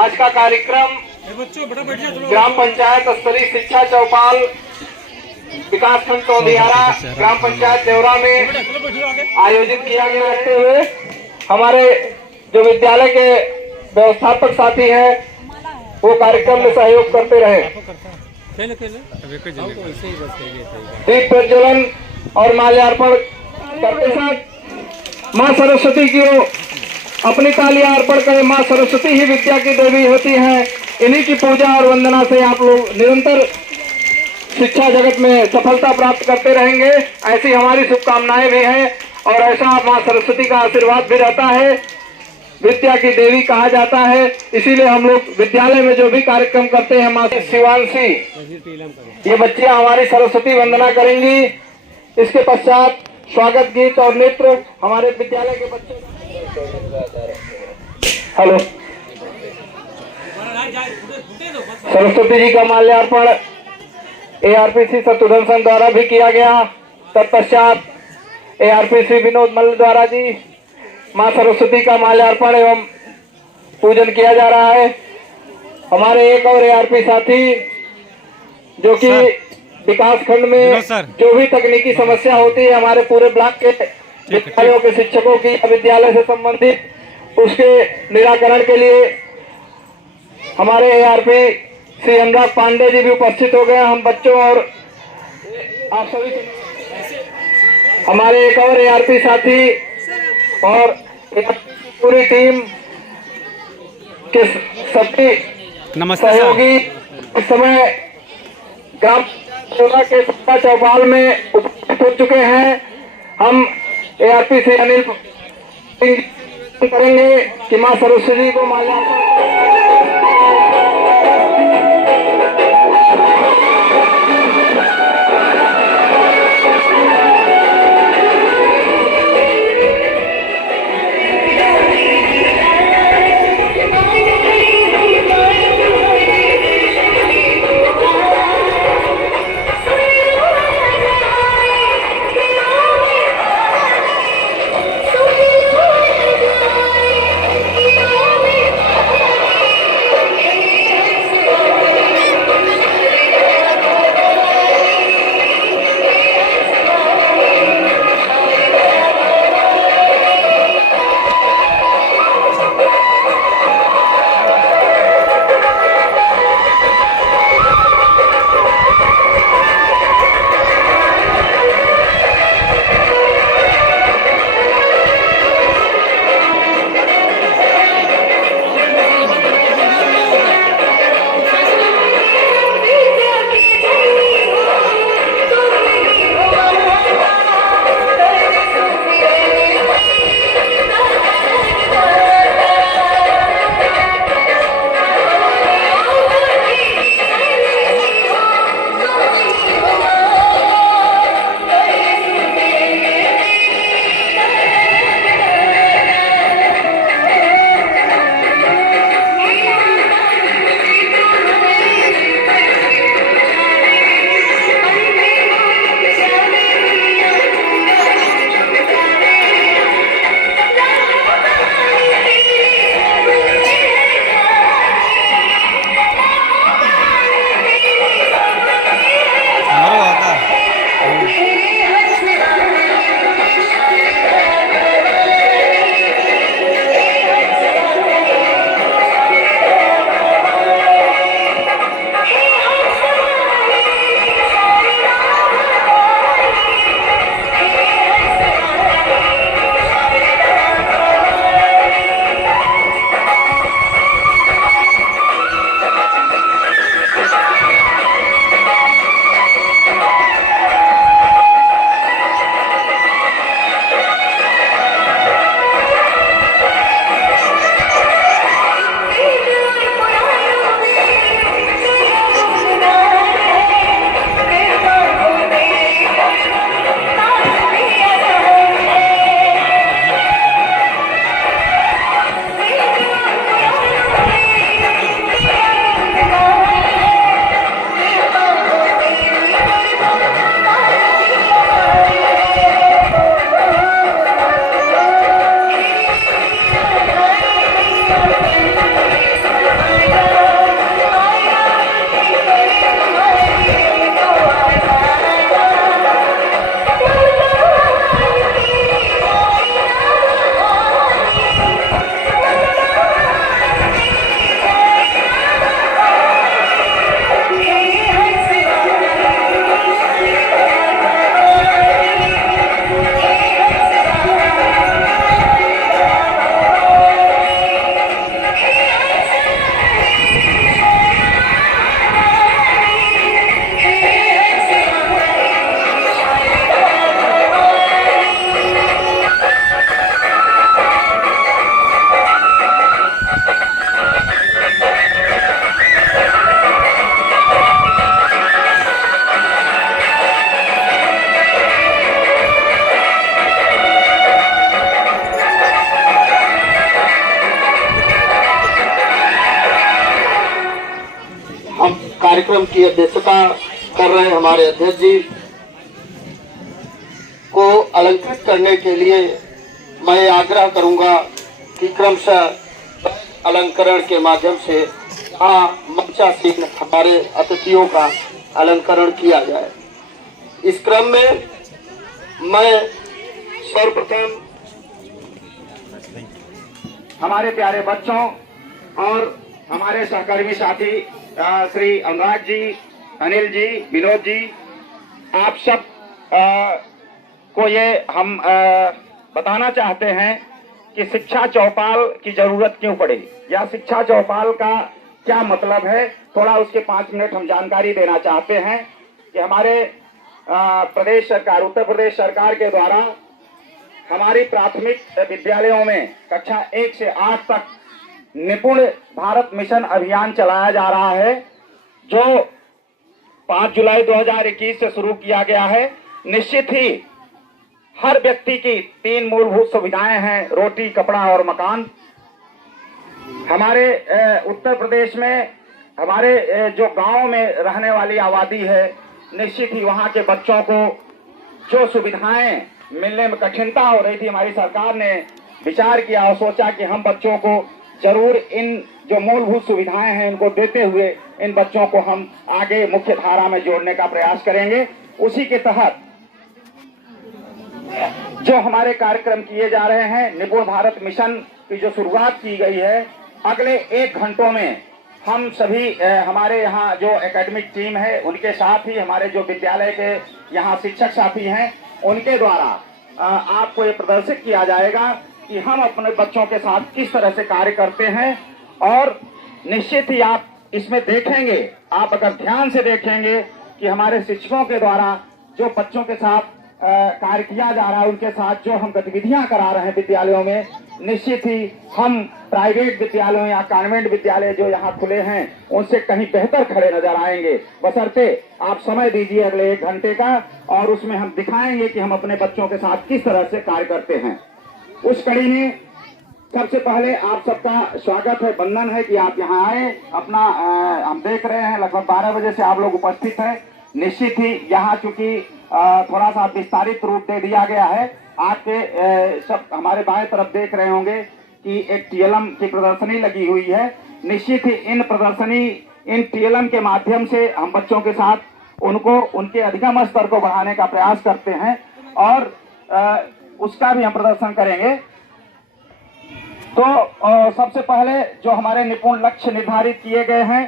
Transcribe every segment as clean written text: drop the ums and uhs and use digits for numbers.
आज का कार्यक्रम ग्राम पंचायत स्तरीय शिक्षा चौपाल विकास खंड तोंदियारा ग्राम पंचायत देवरा में आयोजित किया गया। रखते हुए हमारे जो विद्यालय के व्यवस्थापक साथी हैं वो कार्यक्रम में सहयोग करते रहे। दीप प्रज्वलन और माल्यार्पण करते साथ माँ सरस्वती की अपनी तालियां अर्पण करें। माँ सरस्वती ही विद्या की देवी होती हैं। इन्हीं की पूजा और वंदना से आप लोग निरंतर शिक्षा जगत में सफलता प्राप्त करते रहेंगे, ऐसी हमारी शुभकामनाएं भी हैं। और ऐसा माँ सरस्वती का आशीर्वाद भी रहता है। विद्या की देवी कहा जाता है, इसीलिए हम लोग विद्यालय में जो भी कार्यक्रम करते हैं, माँ शिवांशी ये बच्चियां हमारी सरस्वती वंदना करेंगी। इसके पश्चात स्वागत गीत और नृत्य हमारे विद्यालय के बच्चों। हेलो, सरस्वती जी का माल्यार्पण ARPC शत्रुघ्न संघ द्वारा भी किया गया। तत्पश्चात ARPC विनोद मल्ल द्वारा जी माँ सरस्वती का माल्यार्पण एवं पूजन किया जा रहा है। हमारे एक और ARP साथी जो कि विकास खंड में जो भी तकनीकी समस्या होती है हमारे पूरे ब्लॉक के विद्यालयों के शिक्षकों की विद्यालय से संबंधित उसके निराकरण के लिए हमारे ARP श्री अनुराग पांडे जी भी उपस्थित हो गए। हम बच्चों और आप सभी हमारे एक और ARP साथी और पूरी टीम के सभी सहयोगी इस समय ग्राम के शिक्षा चौपाल में उपस्थित हो चुके हैं। हम ARP से अनिल करेंगे कि मां सरस्वती को माल्यार्पण। कार्यक्रम की अध्यक्षता कर रहे हमारे अध्यक्ष जी को अलंकृत करने के लिए मैं आग्रह करूंगा कि क्रमशः अलंकरण के माध्यम से मंचासीन हमारे अतिथियों का अलंकरण किया जाए। इस क्रम में मैं सर्वप्रथम हमारे प्यारे बच्चों और हमारे सहकर्मी साथी श्री अनुराग जी, अनिल जी, विनोद जी, आप सब को ये हम बताना चाहते हैं कि शिक्षा चौपाल की जरूरत क्यों पड़ी या शिक्षा चौपाल का क्या मतलब है। थोड़ा उसके 5 मिनट हम जानकारी देना चाहते हैं कि हमारे प्रदेश सरकार, उत्तर प्रदेश सरकार के द्वारा हमारी प्राथमिक विद्यालयों में कक्षा 1 से 8 तक निपुण भारत मिशन अभियान चलाया जा रहा है, जो 5 जुलाई 2021 से शुरू किया गया है। निश्चित ही हर व्यक्ति की 3 मूलभूत सुविधाएं हैं, रोटी, कपड़ा और मकान। हमारे उत्तर प्रदेश में हमारे जो गांव में रहने वाली आबादी है, निश्चित ही वहां के बच्चों को जो सुविधाएं मिलने में कठिनता हो रही थी, हमारी सरकार ने विचार किया और सोचा कि हम बच्चों को जरूर इन जो मूलभूत सुविधाएं हैं इनको देते हुए इन बच्चों को हम आगे मुख्य धारा में जोड़ने का प्रयास करेंगे। उसी के तहत जो हमारे कार्यक्रम किए जा रहे हैं, निपुण भारत मिशन की जो शुरुआत की गई है, अगले 1 घंटों में हम सभी हमारे यहाँ जो एकेडमिक टीम है उनके साथ ही हमारे जो विद्यालय के यहाँ शिक्षक साथी हैं उनके द्वारा आपको ये प्रदर्शित किया जाएगा कि हम अपने बच्चों के साथ किस तरह से कार्य करते हैं। और निश्चित ही आप इसमें देखेंगे, आप अगर ध्यान से देखेंगे कि हमारे शिक्षकों के द्वारा जो बच्चों के साथ कार्य किया जा रहा है, उनके साथ जो हम गतिविधियां करा रहे हैं विद्यालयों में, निश्चित ही हम प्राइवेट विद्यालयों या कॉन्वेंट विद्यालय जो यहाँ खुले हैं उनसे कहीं बेहतर खड़े नजर आएंगे। बशर्ते आप समय दीजिए अगले 1 घंटे का, और उसमें हम दिखाएंगे कि हम अपने बच्चों के साथ किस तरह से कार्य करते हैं। उस कड़ी में सबसे पहले आप सबका स्वागत है, वंदन है कि आप यहाँ आए। अपना हम देख रहे हैं लगभग 12 बजे से आप लोग उपस्थित हैं। निश्चित ही यहाँ चूंकि थोड़ा सा विस्तारित रूप दे दिया गया है। आपके सब हमारे बाएं तरफ देख रहे होंगे कि एक टीएलएम की प्रदर्शनी लगी हुई है। निश्चित ही इन टीएलएम के माध्यम से हम बच्चों के साथ उनको उनके अधिगम स्तर को बढ़ाने का प्रयास करते हैं और उसका भी हम प्रदर्शन करेंगे। तो सबसे पहले जो हमारे निपुण लक्ष्य निर्धारित किए गए हैं,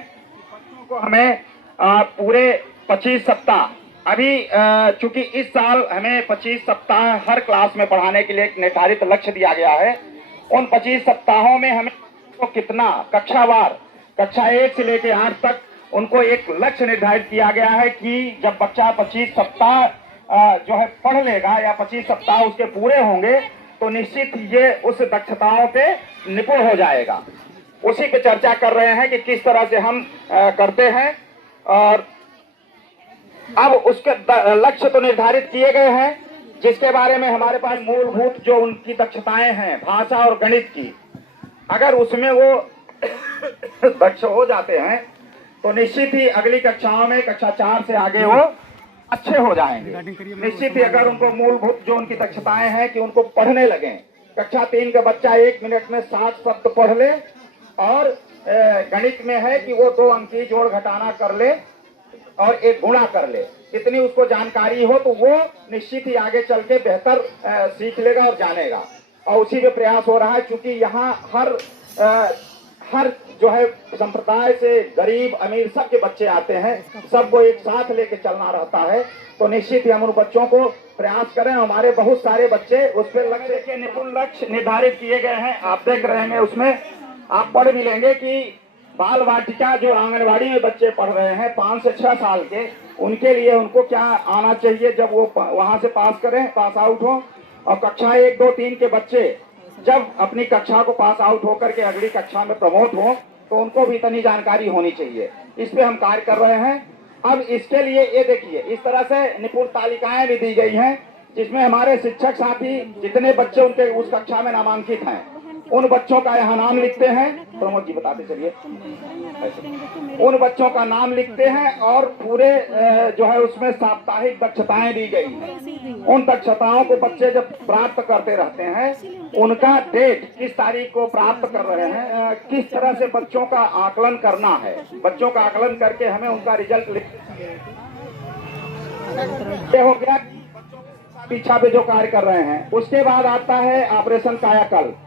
बच्चों को हमें पूरे 25 सप्ताह, अभी चूंकि इस साल हमें 25 सप्ताह हर क्लास में पढ़ाने के लिए एक निर्धारित लक्ष्य दिया गया है। उन 25 सप्ताहों में हमें तो कितना कक्षावार, कक्षा 1 से लेकर 8 तक उनको एक लक्ष्य निर्धारित किया गया है कि जब बच्चा 25 सप्ताह जो है पढ़ लेगा या 25 सप्ताह उसके पूरे होंगे तो निश्चित ये उस दक्षताओं पे निपुण हो जाएगा। उसी पे चर्चा कर रहे हैं कि किस तरह से हम करते हैं। और अब उसके लक्ष्य तो निर्धारित किए गए हैं, जिसके बारे में हमारे पास मूलभूत जो उनकी दक्षताएं हैं भाषा और गणित की, अगर उसमें वो दक्ष हो जाते हैं तो निश्चित ही अगली कक्षाओं में कक्षा 4 से आगे वो अच्छे हो जाएंगे। निश्चित ही अगर उनको मूलभूत जो उनकी दक्षताएं हैं कि उनको पढ़ने लगे, कक्षा 3 का बच्चा 1 मिनट में 7 शब्द पढ़ ले, और गणित में है कि वो 2 अंकी जोड़ घटाना कर ले और एक गुणा कर ले, इतनी उसको जानकारी हो तो वो निश्चित ही आगे चल के बेहतर सीख लेगा और जानेगा। और उसी पे प्रयास हो रहा है, क्योंकि यहाँ हर जो है संप्रदाय से गरीब अमीर सबके बच्चे आते हैं, सबको एक साथ लेके चलना रहता है। तो निश्चित ही हम उन बच्चों को प्रयास करें। हमारे बहुत सारे बच्चे उस पर लक्ष्य के निपुण लक्ष्य निर्धारित किए गए हैं, आप देख रहे हैं। उसमें आप पढ़ भी लेंगे कि बाल वाटिका जो आंगनवाड़ी में बच्चे पढ़ रहे हैं 5 से 6 साल के, उनके लिए उनको क्या आना चाहिए जब वो वहां से पास आउट हो। और कक्षा 1, 2, 3 के बच्चे जब अपनी कक्षा को पास आउट होकर के अगली कक्षा में प्रमोट हो तो उनको भी इतनी जानकारी होनी चाहिए। इस पे हम कार्य कर रहे हैं। अब इसके लिए ये देखिए, इस तरह से निपुण तालिकाएं भी दी गई हैं, जिसमें हमारे शिक्षक साथी जितने बच्चे उनके उस कक्षा में नामांकित हैं उन बच्चों का यहाँ नाम लिखते हैं। प्रमोद जी बताते चलिए। उन बच्चों का नाम लिखते हैं और पूरे जो है उसमें साप्ताहिक दक्षताएं दी गई हैं। उन दक्षताओं को बच्चे जब प्राप्त करते रहते हैं, उनका डेट किस तारीख को प्राप्त कर रहे हैं, किस तरह से बच्चों का आकलन करना है, बच्चों का आकलन करके हमें उनका रिजल्ट ये हो गया पीछा पे जो कार्य कर रहे हैं। उसके बाद आता है ऑपरेशन कायाकल्प।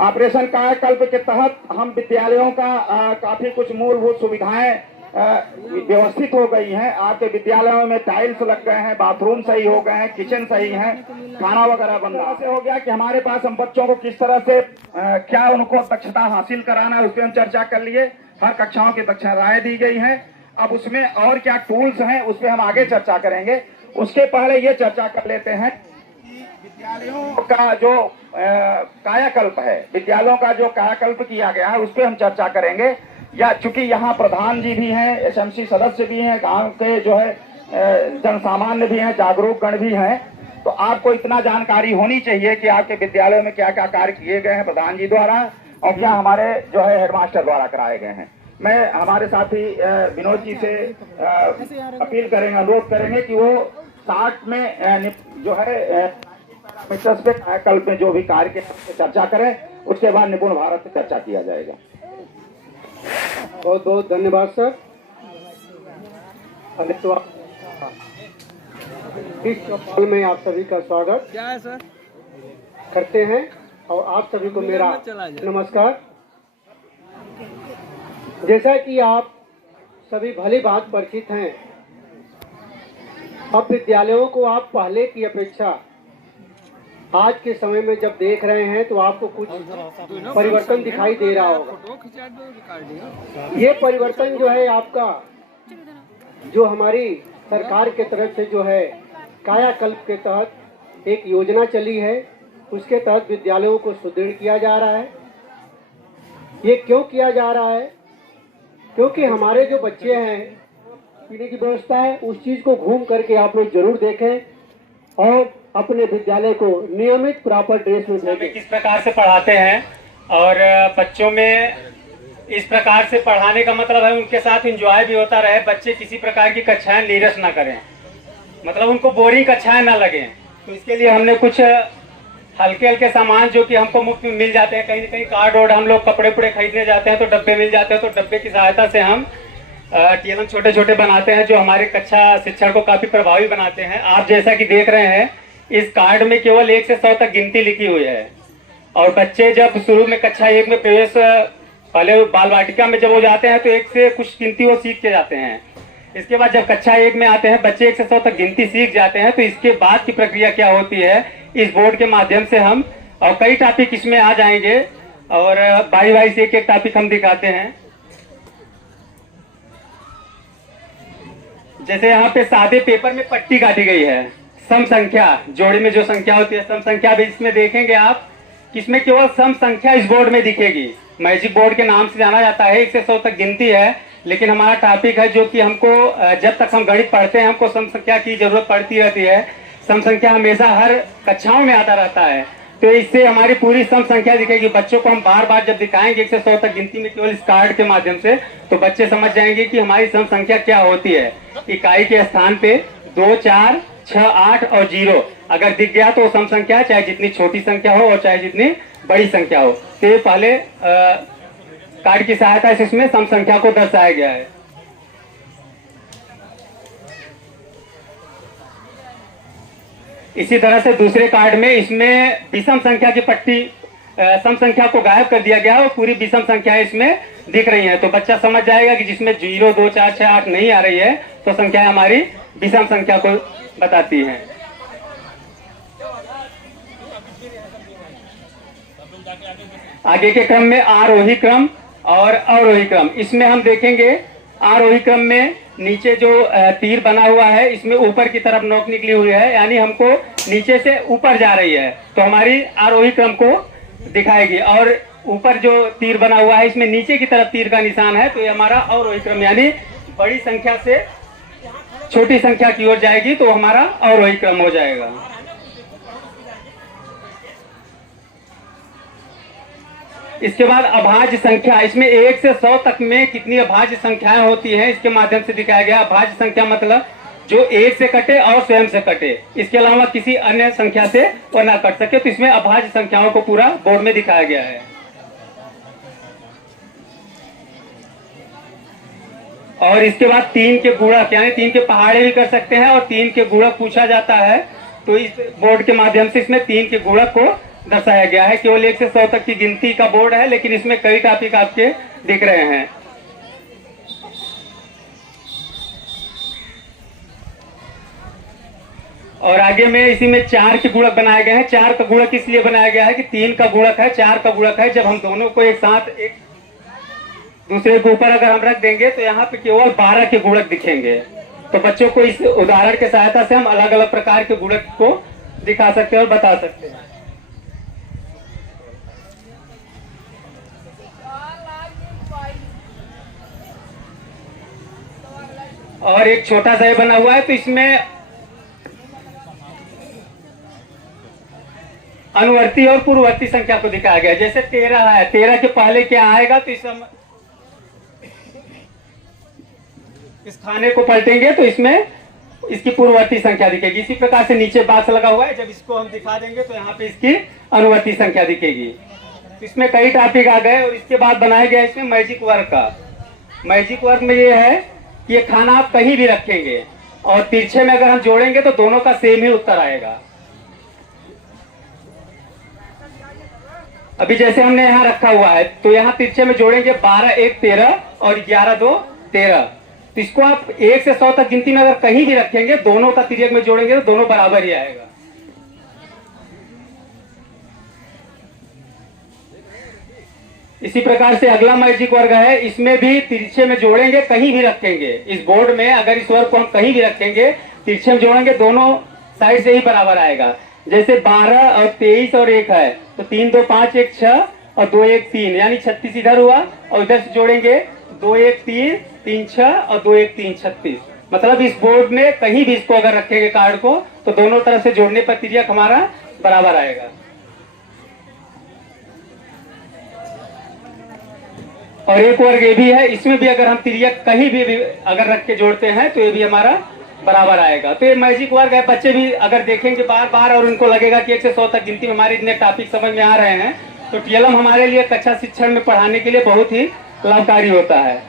ऑपरेशन कायाकल्प के तहत हम विद्यालयों का काफी कुछ मूलभूत सुविधाएं व्यवस्थित हो गई हैं। आपके विद्यालयों में टाइल्स लग गए हैं, बाथरूम सही हो गए हैं, किचन सही है, खाना वगैरह बन रहा से हो गया कि हमारे पास हम बच्चों को किस तरह से क्या उनको दक्षता हासिल कराना है उस पर हम चर्चा कर लिए। हर कक्षाओं की दक्षताएं दी गई हैं। अब उसमें और क्या टूल्स हैं उस पर हम आगे चर्चा करेंगे। उसके पहले ये चर्चा कर लेते हैं विद्यालयों का जो कायाकल्प है, विद्यालयों का जो कायाकल्प किया गया है उस पर हम चर्चा करेंगे। या चूंकि यहाँ प्रधान जी भी हैं, एसएमसी सदस्य भी हैं, गांव के जो है जनसामान्य भी हैं, जागरूक गण भी हैं, तो आपको इतना जानकारी होनी चाहिए कि आपके विद्यालय में क्या क्या कार्य किए गए हैं प्रधान जी द्वारा और क्या हमारे जो है हेडमास्टर द्वारा कराए गए हैं। मैं हमारे साथी विनोद जी से अपील करेंगे, अनुरोध करेंगे कि वो 60 में जो है पैरामीटर्स पे कायाकल्प में जो भी कार्य के चर्चा करें, उसके बाद निपुण भारत पे चर्चा किया जाएगा। बहुत बहुत धन्यवाद सर। इस चौपाल में आप सभी का स्वागत क्या है सर करते हैं और आप सभी को मेरा नमस्कार। जैसा कि आप सभी भली बात परिचित हैं, अब विद्यालयों को आप पहले की अपेक्षा आज के समय में जब देख रहे हैं तो आपको कुछ परिवर्तन दिखाई दे रहा होगा। ये परिवर्तन जो है आपका, जो हमारी सरकार के तरफ से जो है कायाकल्प के तहत एक योजना चली है, उसके तहत विद्यालयों को सुदृढ़ किया जा रहा है। ये क्यों किया जा रहा है? क्योंकि हमारे जो बच्चे हैं, पीने की व्यवस्था है, उस चीज को घूम करके आप लोग जरूर देखें और अपने विद्यालय को नियमित प्रॉपर ड्रेस में भेजें। किस प्रकार से पढ़ाते हैं और बच्चों में इस प्रकार से पढ़ाने का मतलब है उनके साथ एंजॉय भी होता रहे, बच्चे किसी प्रकार की कक्षाएं नीरस ना करें, मतलब उनको बोरिंग कक्षाएं ना लगे। तो इसके लिए हमने कुछ हल्के हल्के सामान जो कि हमको मुफ्त में मिल जाते हैं, कहीं ना कहीं कार्ड वोर्ड, हम लोग कपड़े उपड़े खरीदने जाते हैं तो डब्बे मिल जाते हैं, तो डब्बे की सहायता से हम टीएलएम छोटे छोटे बनाते हैं जो हमारे कक्षा शिक्षण को काफी प्रभावी बनाते हैं। आप जैसा कि देख रहे हैं इस कार्ड में केवल 1 से 100 तक गिनती लिखी हुई है और बच्चे जब शुरू में कक्षा 1 में प्रवेश, पहले बाल वाटिका में जब वो जाते हैं तो 1 से कुछ गिनती वो सीख के जाते हैं। इसके बाद जब कक्षा 1 में आते हैं बच्चे 1 से 100 तक गिनती सीख जाते हैं, तो इसके बाद की प्रक्रिया क्या होती है, इस बोर्ड के माध्यम से हम और कई टॉपिक इसमें आ जाएंगे और बारी बारी से एक एक टॉपिक हम दिखाते हैं। जैसे यहाँ पे सादे पेपर में पट्टी काटी गई है, सम संख्या, जोड़ी में जो संख्या होती है सम संख्या भी इसमें देखेंगे आप, इसमें केवल सम संख्या इस बोर्ड में दिखेगी। मैजिक बोर्ड के नाम से जाना जाता है, 1 से 100 तक गिनती है, लेकिन हमारा टॉपिक है जो कि हमको जब तक हम गणित पढ़ते हैं हमको सम संख्या की जरूरत पड़ती रहती है। सम संख्या हमेशा हर कक्षाओं में आता रहता है, तो इससे हमारी पूरी सम संख्या दिखेगी। बच्चों को हम बार बार जब दिखाएंगे 1 से 100 तक गिनती में केवल इस कार्ड के माध्यम से, तो बच्चे समझ जाएंगे कि हमारी सम संख्या क्या होती है। इकाई के स्थान पे 2, 4, 6, 8 और 0 अगर दिख गया तो सम संख्या है, चाहे जितनी छोटी संख्या हो और चाहे जितनी बड़ी संख्या हो। तो ये पहले कार्ड की सहायता से इसमें सम संख्या को दर्शाया गया है। इसी तरह से दूसरे कार्ड में इसमें विषम संख्या की पट्टी, सम संख्या को गायब कर दिया गया है और पूरी विषम संख्याएं इसमें दिख रही हैं, तो बच्चा समझ जाएगा कि जिसमें 0, 2, 4, 6, 8 नहीं आ रही है तो संख्याएं हमारी विषम संख्या को बताती हैं। आगे के क्रम में आरोही क्रम और अवरोही क्रम, इसमें हम देखेंगे आरोही क्रम में नीचे जो तीर बना हुआ है इसमें ऊपर की तरफ नोक निकली हुई है, यानी हमको नीचे से ऊपर जा रही है, तो हमारी आरोही क्रम को दिखाएगी। और ऊपर जो तीर बना हुआ है इसमें नीचे की तरफ तीर का निशान है, तो ये हमारा अवरोही क्रम, यानी बड़ी संख्या से छोटी संख्या की ओर जाएगी तो हमारा अवरोही क्रम हो जाएगा। इसके बाद अभाज्य संख्या, इसमें 1 से 100 तक में कितनी अभाज्य संख्याएं होती हैं इसके माध्यम से दिखाया गया। अभाज्य संख्या मतलब जो 1 से कटे और स्वयं से कटे, इसके अलावा किसी अन्य संख्या से वो ना कट सके, तो इसमें अभाज्य संख्याओं को पूरा बोर्ड में दिखाया गया है। और इसके बाद 3 के गुणक यानी 3 के पहाड़े भी कर सकते हैं और 3 के गुणक पूछा जाता है, तो इस बोर्ड के माध्यम से इसमें 3 के गुणक को दर्शाया गया है। केवल 1 से 100 तक की गिनती का बोर्ड है, लेकिन इसमें कई टॉपिक आपके दिख रहे हैं। और आगे में इसी में 4 के गुणक बनाए गए हैं। 4 का गुणक इसलिए बनाया गया है कि 3 का गुणक है, 4 का गुणक है। जब हम दोनों को एक साथ एक दूसरे के ऊपर अगर हम रख देंगे तो यहाँ पे केवल 12 के गुणक दिखेंगे। तो बच्चों को इस उदाहरण के सहायता से हम अलग अलग प्रकार के गुणक को दिखा सकते हैं और बता सकते हैं। और एक छोटा सा ये बना हुआ है, तो इसमें अनुवर्ती और पूर्ववर्ती संख्या को दिखाया गया। जैसे 13 है, 13 के पहले क्या आएगा, तो इस खाने को पलटेंगे तो इसमें इसकी पूर्ववर्ती संख्या दिखेगी। इसी प्रकार से नीचे बॉक्स लगा हुआ है, जब इसको हम दिखा देंगे तो यहाँ पे इसकी अनुवर्ती संख्या दिखेगी। तो इसमें कई टॉपिक आ गए। और इसके बाद बनाया गया इसमें मैजिक वर्क का। मैजिक वर्क में ये है कि ये खाना आप कहीं भी रखेंगे और तिरछे में अगर हम जोड़ेंगे तो दोनों का सेम ही उत्तर आएगा। अभी जैसे हमने यहाँ रखा हुआ है, तो यहाँ तिरछे में जोड़ेंगे 12 1 13 और 11 2 13। तो इसको आप 1 से 100 तक गिनती में अगर कहीं भी रखेंगे, दोनों का तिर्यक में जोड़ेंगे तो दोनों बराबर ही आएगा। इसी प्रकार से अगला मैजिक वर्ग है, इसमें भी तिरछे में जोड़ेंगे कहीं भी रखेंगे। इस बोर्ड में अगर इस वर्ग को हम कहीं भी रखेंगे, तिरछे में जोड़ेंगे, दोनों साइड से ही बराबर आएगा। जैसे 12 और 23 और 1 है, तो 3 2 5 1 6 और 2 1 3, यानी 36 इधर हुआ और इधर से जोड़ेंगे 2 1 3 3 6 और 2 1 3 36। मतलब इस बोर्ड में कहीं भी इसको अगर रखेंगे कार्ड को, तो दोनों तरफ से जोड़ने पर तिर्यक हमारा बराबर आएगा। और एक वर्ग ये भी है, इसमें भी अगर हम तिर्यक कहीं भी अगर रख के जोड़ते हैं तो ये भी हमारा बराबर आएगा। तो ये मैजिक वर्ग है। बच्चे भी अगर देखेंगे बार बार और उनको लगेगा कि 1 से 100 तक गिनती में हमारे इतने टॉपिक समझ में आ रहे हैं, तो टीएलएम हमारे लिए कक्षा शिक्षण में पढ़ाने के लिए बहुत ही लाभकारी होता है।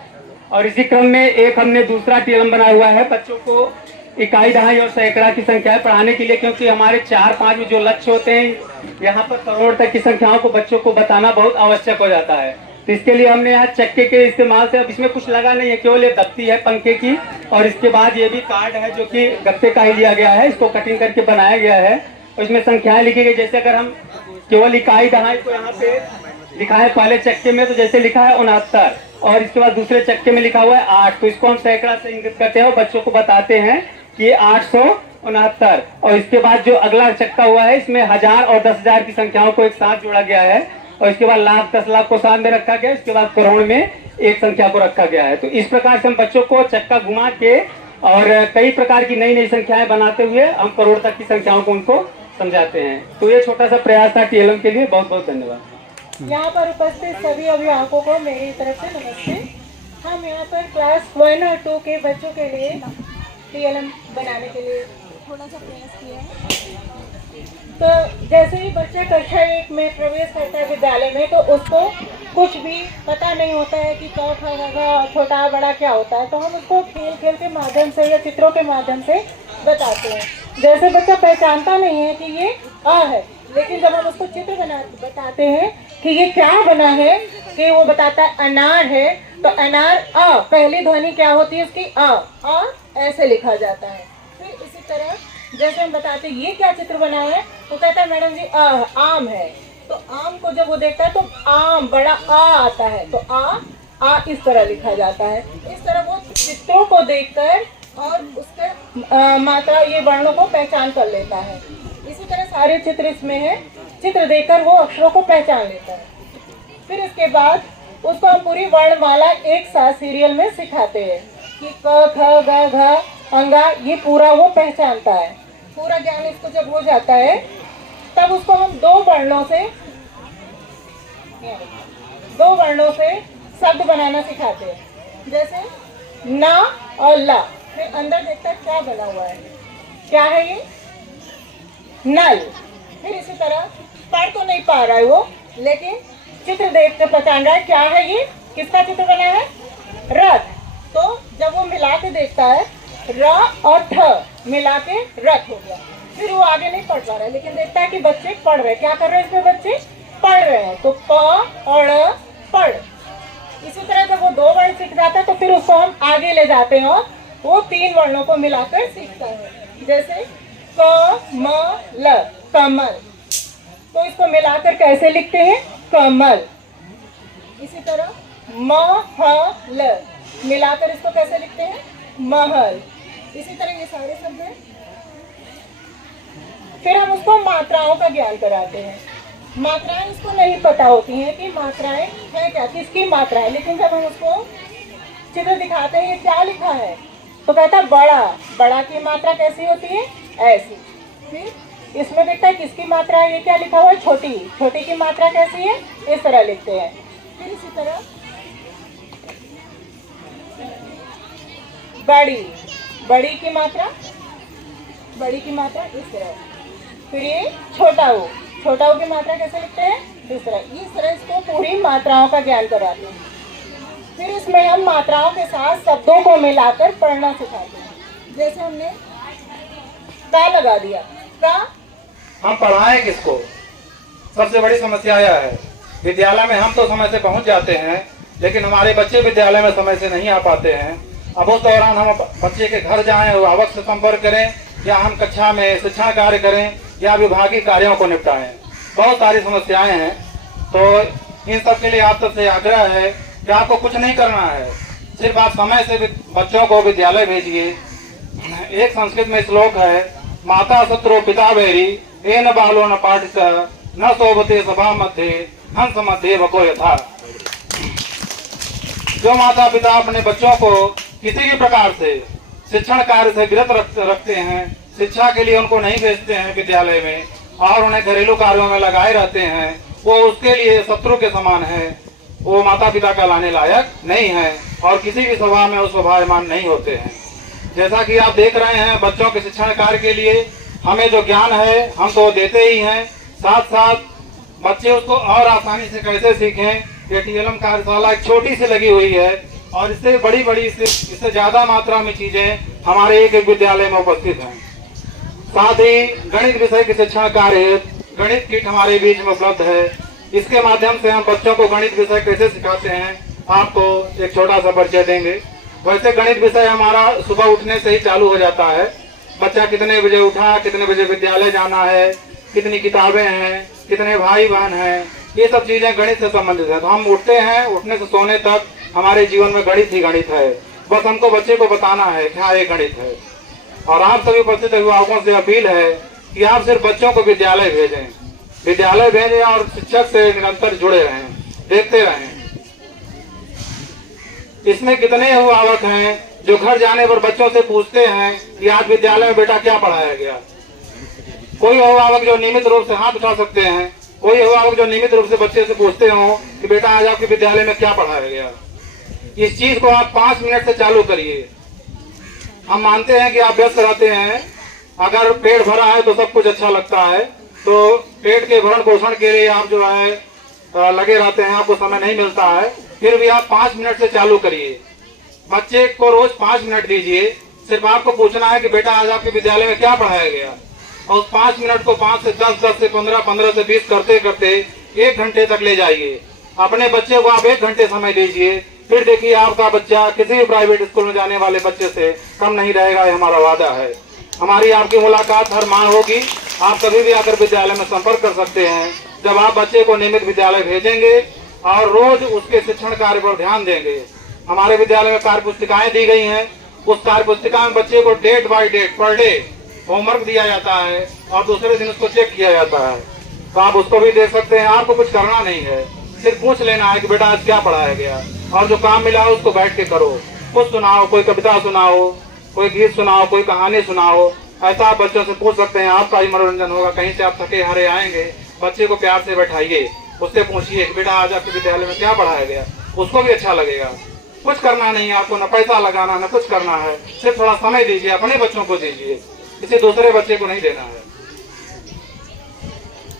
और इसी क्रम में एक हमने दूसरा टीएलएम बनाया हुआ है, बच्चों को इकाई, दहाई और सैकड़ा की संख्याएं पढ़ाने के लिए, क्योंकि हमारे 4-5 में जो लक्ष्य होते हैं, यहाँ पर करोड़ तक की संख्याओं को बच्चों को बताना बहुत आवश्यक हो जाता है। तो इसके लिए हमने यहाँ चक्के के इस्तेमाल से, अब इसमें कुछ लगा नहीं है, केवल ये दफ्ती है पंखे की, और इसके बाद ये भी कार्ड है जो कि गत्ते का ही लिया गया है, इसको कटिंग करके बनाया गया है और इसमें संख्याएं लिखी गई। जैसे अगर हम केवल इकाई दहाई को यहाँ पे लिखा है पहले चक्के में, तो जैसे लिखा है 69, और इसके बाद दूसरे चक्के में लिखा हुआ है 8, तो इसको हम सैकड़ा से इंगित करते हैं और बच्चों को बताते हैं कि ये 869। और इसके बाद जो अगला चक्का हुआ है, इसमें 1000 और 10,000 की संख्याओं को एक साथ जोड़ा गया है, और इसके बाद लाख 10 लाख को साथ में रखा गया, इसके बाद करोड़ में एक संख्या को रखा गया है। तो इस प्रकार से हम बच्चों को चक्का घुमा के और कई प्रकार की नई नई संख्याएं बनाते हुए हम करोड़ तक की संख्याओं को उनको समझाते हैं। तो ये छोटा सा प्रयास था टीएलएम के लिए। बहुत बहुत धन्यवाद। यहाँ पर उपस्थित सभी अभिभावकों को मेरी तरफ से नमस्ते। हम यहाँ पर क्लास 1 और 2 के बच्चों के लिए टीएलएम बनाने के लिए थोड़ा सा प्रयास किया है। तो जैसे ही बच्चा कक्षा 1 में प्रवेश करता है विद्यालय में, तो उसको कुछ भी पता नहीं होता है कि क ख ग छोटा बड़ा क्या होता है, तो हम उसको खेल खेल के माध्यम से या चित्रों के माध्यम से बताते हैं। जैसे बच्चा पहचानता नहीं है कि ये अ है, लेकिन जब हम उसको चित्र बताते हैं कि ये क्या बना है, कि वो बताता है अनार है, तो अनार अ, पहली ध्वनि क्या होती है उसकी अ ऐसे लिखा जाता है। फिर इसी तरह जैसे हम बताते हैं ये क्या चित्र बना है, तो कहता है मैडम जी आम है, तो आम को जब वो देखता है तो आम बड़ा आ आता है, तो आ इस तरह लिखा जाता है। इस तरह वो चित्रों को देखकर और उसके मात्रा ये वर्णों को पहचान कर लेता है। इसी तरह सारे चित्र इसमें है, चित्र देखकर वो अक्षरों को पहचान लेता है। फिर इसके बाद उसको हम पूरी वर्णमाला एक साथ सीरियल में सिखाते हैं कि क ख ग घ अंगा, ये पूरा वो पहचानता है। पूरा ज्ञान इसको जब हो जाता है, तब उसको हम 2 वर्णों से 2 वर्णों से शब्द बनाना सिखाते हैं। जैसे ना और ला। फिर अंदर देखता है क्या बना हुआ है, क्या है ये, नल। फिर इसी तरह पढ़ तो नहीं पा रहा है वो, लेकिन चित्र देख के पहचान रहा है क्या है ये, किसका चित्र बना है, रथ। तो जब वो मिला के देखता है, र और थ मिला के रथ हो गया। फिर वो आगे नहीं पढ़ पा रहा है, लेकिन देखता है कि बच्चे पढ़ रहे हैं। क्या कर रहे हैं इसमें बच्चे, पढ़ रहे हैं। तो प और पढ़। इसी तरह जब वो 2 वर्ण सीख जाता है तो फिर उसको हम आगे ले जाते हैं और वो 3 वर्णों को मिलाकर सीखता है। जैसे क म ल, कमल। तो इसको मिलाकर कैसे लिखते हैं, कमल। इसी तरह म ह ल, मिलाकर इसको कैसे लिखते हैं, महल। इसी तरह ये सारे शब्द हैं। फिर हम उसको मात्राओं का ज्ञान कराते हैं। मात्राएं उसको नहीं पता होती हैं कि मात्राएं है क्या, किसकी मात्रा है। लेकिन जब हम उसको चित्र दिखाते हैं ये क्या लिखा है, तो कहता है बड़ा। बड़ा की मात्रा कैसी होती है, ऐसी। फिर इसमें देखता है किसकी मात्रा है, ये क्या लिखा हुआ है, छोटी। छोटी की मात्रा कैसी है, इस तरह लिखते हैं। फिर इसी तरह बड़ी। बड़ी की मात्रा, बड़ी की मात्रा इस तरह। फिर ये छोटा हो। छोटा हो की मात्रा कैसे लिखते हैं, इस तरह इसको पूरी मात्राओं का ज्ञान कराते हैं। फिर इसमें हम मात्राओं के साथ शब्दों को मिलाकर पढ़ना सिखाते हैं। जैसे हमने का लगा दिया, का। हम पढ़ाएं किसको, सबसे बड़ी समस्या यह है। विद्यालय में हम तो समय से पहुंच जाते हैं, लेकिन हमारे बच्चे विद्यालय में समय से नहीं आ पाते हैं। अब उस दौरान हम बच्चे के घर जाएं, अभिभावक से संपर्क करें, या हम कक्षा में शिक्षण कार्य करें, या विभागीय कार्यों को निपटाएं। बहुत सारी समस्याएं हैं। तो इन सब के लिए आप सबसे आग्रह है कि आपको कुछ नहीं करना है, सिर्फ आप समय से बच्चों को विद्यालय भेजिए। एक संस्कृत में श्लोक है, माता शत्रु पिता बैरी एन बालो न पाठित न शोभते सभा मध्य हंस मध्य भको यथा। जो माता पिता अपने बच्चों को किसी भी प्रकार से शिक्षण कार्य से विरत रखते हैं, शिक्षा के लिए उनको नहीं भेजते हैं विद्यालय में, और उन्हें घरेलू कार्यों में लगाए रहते हैं, वो उसके लिए शत्रु के समान है। वो माता पिता कहलाने लायक नहीं है और किसी भी सभा में उस शोभायमान नहीं होते हैं। जैसा कि आप देख रहे हैं, बच्चों के शिक्षण कार्य के लिए हमें जो ज्ञान है हम तो देते ही हैं, साथ साथ बच्चे उसको और आसानी से कैसे सीखें, ये TLM कार्यशाला एक छोटी सी लगी हुई है, और इससे बड़ी बड़ी इससे ज्यादा मात्रा में चीजें हमारे एक विद्यालय में उपस्थित हैं। साथ ही गणित विषय के शिक्षण कार्य गणित किट हमारे बीच में उपलब्ध है। इसके माध्यम से हम बच्चों को गणित विषय कैसे सिखाते हैं, आपको एक छोटा सा परिचय देंगे। वैसे गणित विषय हमारा सुबह उठने से ही चालू हो जाता है। बच्चा कितने बजे उठा, कितने बजे विद्यालय जाना है, कितनी किताबें हैं, कितने भाई बहन हैं, ये सब चीजें गणित से संबंधित है। तो हम उठते हैं, उठने से सोने तक हमारे जीवन में गणित ही गणित है। बस हमको बच्चे को बताना है क्या ये गणित है। और आप सभी उपस्थित अभिभावकों से अपील है कि आप सिर्फ बच्चों को विद्यालय भेजें और शिक्षक से निरंतर जुड़े रहें, देखते रहें। इसमें कितने अभिभावक हैं जो घर जाने पर बच्चों से पूछते हैं कि आज विद्यालय में बेटा क्या पढ़ाया गया। कोई अभिभावक जो नियमित रूप से हाथ उठा सकते हैं, कोई अभिभावक जो नियमित रूप से बच्चे से पूछते हो कि बेटा आज आपके विद्यालय में क्या पढ़ाया गया। इस चीज को आप 5 मिनट से चालू करिए। हम मानते हैं कि आप व्यस्त रहते हैं, अगर पेट भरा है तो सब कुछ अच्छा लगता है, तो पेट के भरण पोषण के लिए आप जो है लगे रहते हैं, आपको समय नहीं मिलता है। फिर भी आप 5 मिनट से चालू करिए। बच्चे को रोज 5 मिनट दीजिए। सिर्फ आपको पूछना है कि बेटा आज आपके विद्यालय में क्या पढ़ाया गया, और उस 5 मिनट को 5 से 10, 10 से 15, 15 से 20 करते करते 1 घंटे तक ले जाइए। अपने बच्चे को आप 1 घंटे समय दीजिए, फिर देखिए आपका बच्चा किसी भी प्राइवेट स्कूल में जाने वाले बच्चे से कम नहीं रहेगा। ये हमारा वादा है। हमारी आपकी मुलाकात हर माह होगी। आप कभी भी आकर विद्यालय में संपर्क कर सकते हैं। जब आप बच्चे को नियमित विद्यालय भेजेंगे और रोज उसके शिक्षण कार्य पर ध्यान देंगे। हमारे विद्यालय में कार्य पुस्तिकाएं दी गई हैं। उस कार्य पुस्तिका में बच्चे को date by date per day homework दिया जाता है और दूसरे दिन उसको चेक किया जाता है। तो आप उसको भी देख सकते हैं। आपको कुछ करना नहीं है, सिर्फ पूछ लेना है कि बेटा आज क्या पढ़ाया गया, और जो काम मिला है उसको बैठ के करो। कुछ सुनाओ, कोई कविता सुनाओ, कोई गीत सुनाओ, कोई कहानी सुनाओ। ऐसा आप बच्चों से पूछ सकते हैं। आपका ही मनोरंजन होगा। कहीं से आप थके हारे आएंगे, बच्चे को प्यार से बैठाइए, उससे पूछिए कि बेटा आज आपके विद्यालय में क्या पढ़ाया गया, उसको भी अच्छा लगेगा। कुछ करना नहीं है आपको, न पैसा लगाना न कुछ करना है, सिर्फ थोड़ा समय दीजिए, अपने बच्चों को दीजिए, किसी दूसरे बच्चे को नहीं देना है।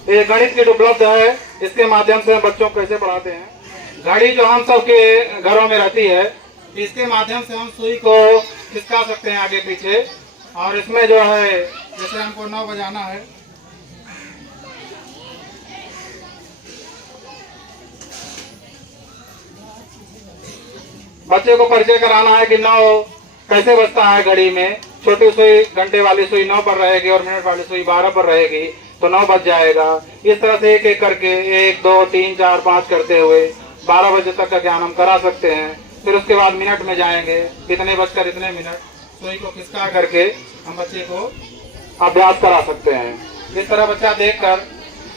ये गणित किट उपलब्ध है, इसके माध्यम से बच्चों को कैसे पढ़ाते हैं। घड़ी जो हम सबके घरों में रहती है, इसके माध्यम से हम सुई को खिसका सकते हैं आगे पीछे, और इसमें जो है जैसे हमको 9 बजाना है, बच्चे को परिचय कराना है कि 9 कैसे बजता है घड़ी में। छोटी सुई, घंटे वाली सुई 9 पर रहेगी और मिनट वाली सुई 12 पर रहेगी, तो 9 बज जाएगा। इस तरह से एक एक करके 1 2 3 4 5 करते हुए 12 बजे तक का ज्ञान हम करा सकते हैं। फिर उसके बाद मिनट में जाएंगे, कितने बजकर इतने मिनट, सुई को खिसका करके हम बच्चे को अभ्यास करा सकते हैं। इस तरह बच्चा देखकर,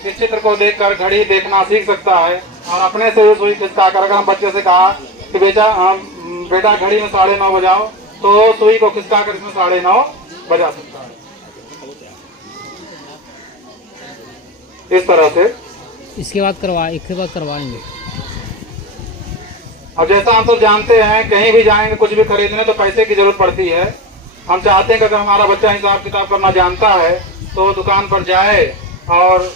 इस चित्र को देखकर घड़ी देखना सीख सकता है, और अपने से सुई खिसका कर अगर हम बच्चे से कहा कि बेटा घड़ी में 9:30 बजाओ, तो सुई को खिसका कर इसमें 9:30 बजा सकता है। इस तरह से इसके बाद करवाएंगे। अब जैसा हम तो जानते हैं, कहीं भी जाएंगे कुछ भी खरीदने तो पैसे की जरूरत पड़ती है। हम चाहते हैं कि अगर हमारा बच्चा हिसाब किताब करना जानता है तो दुकान पर जाए और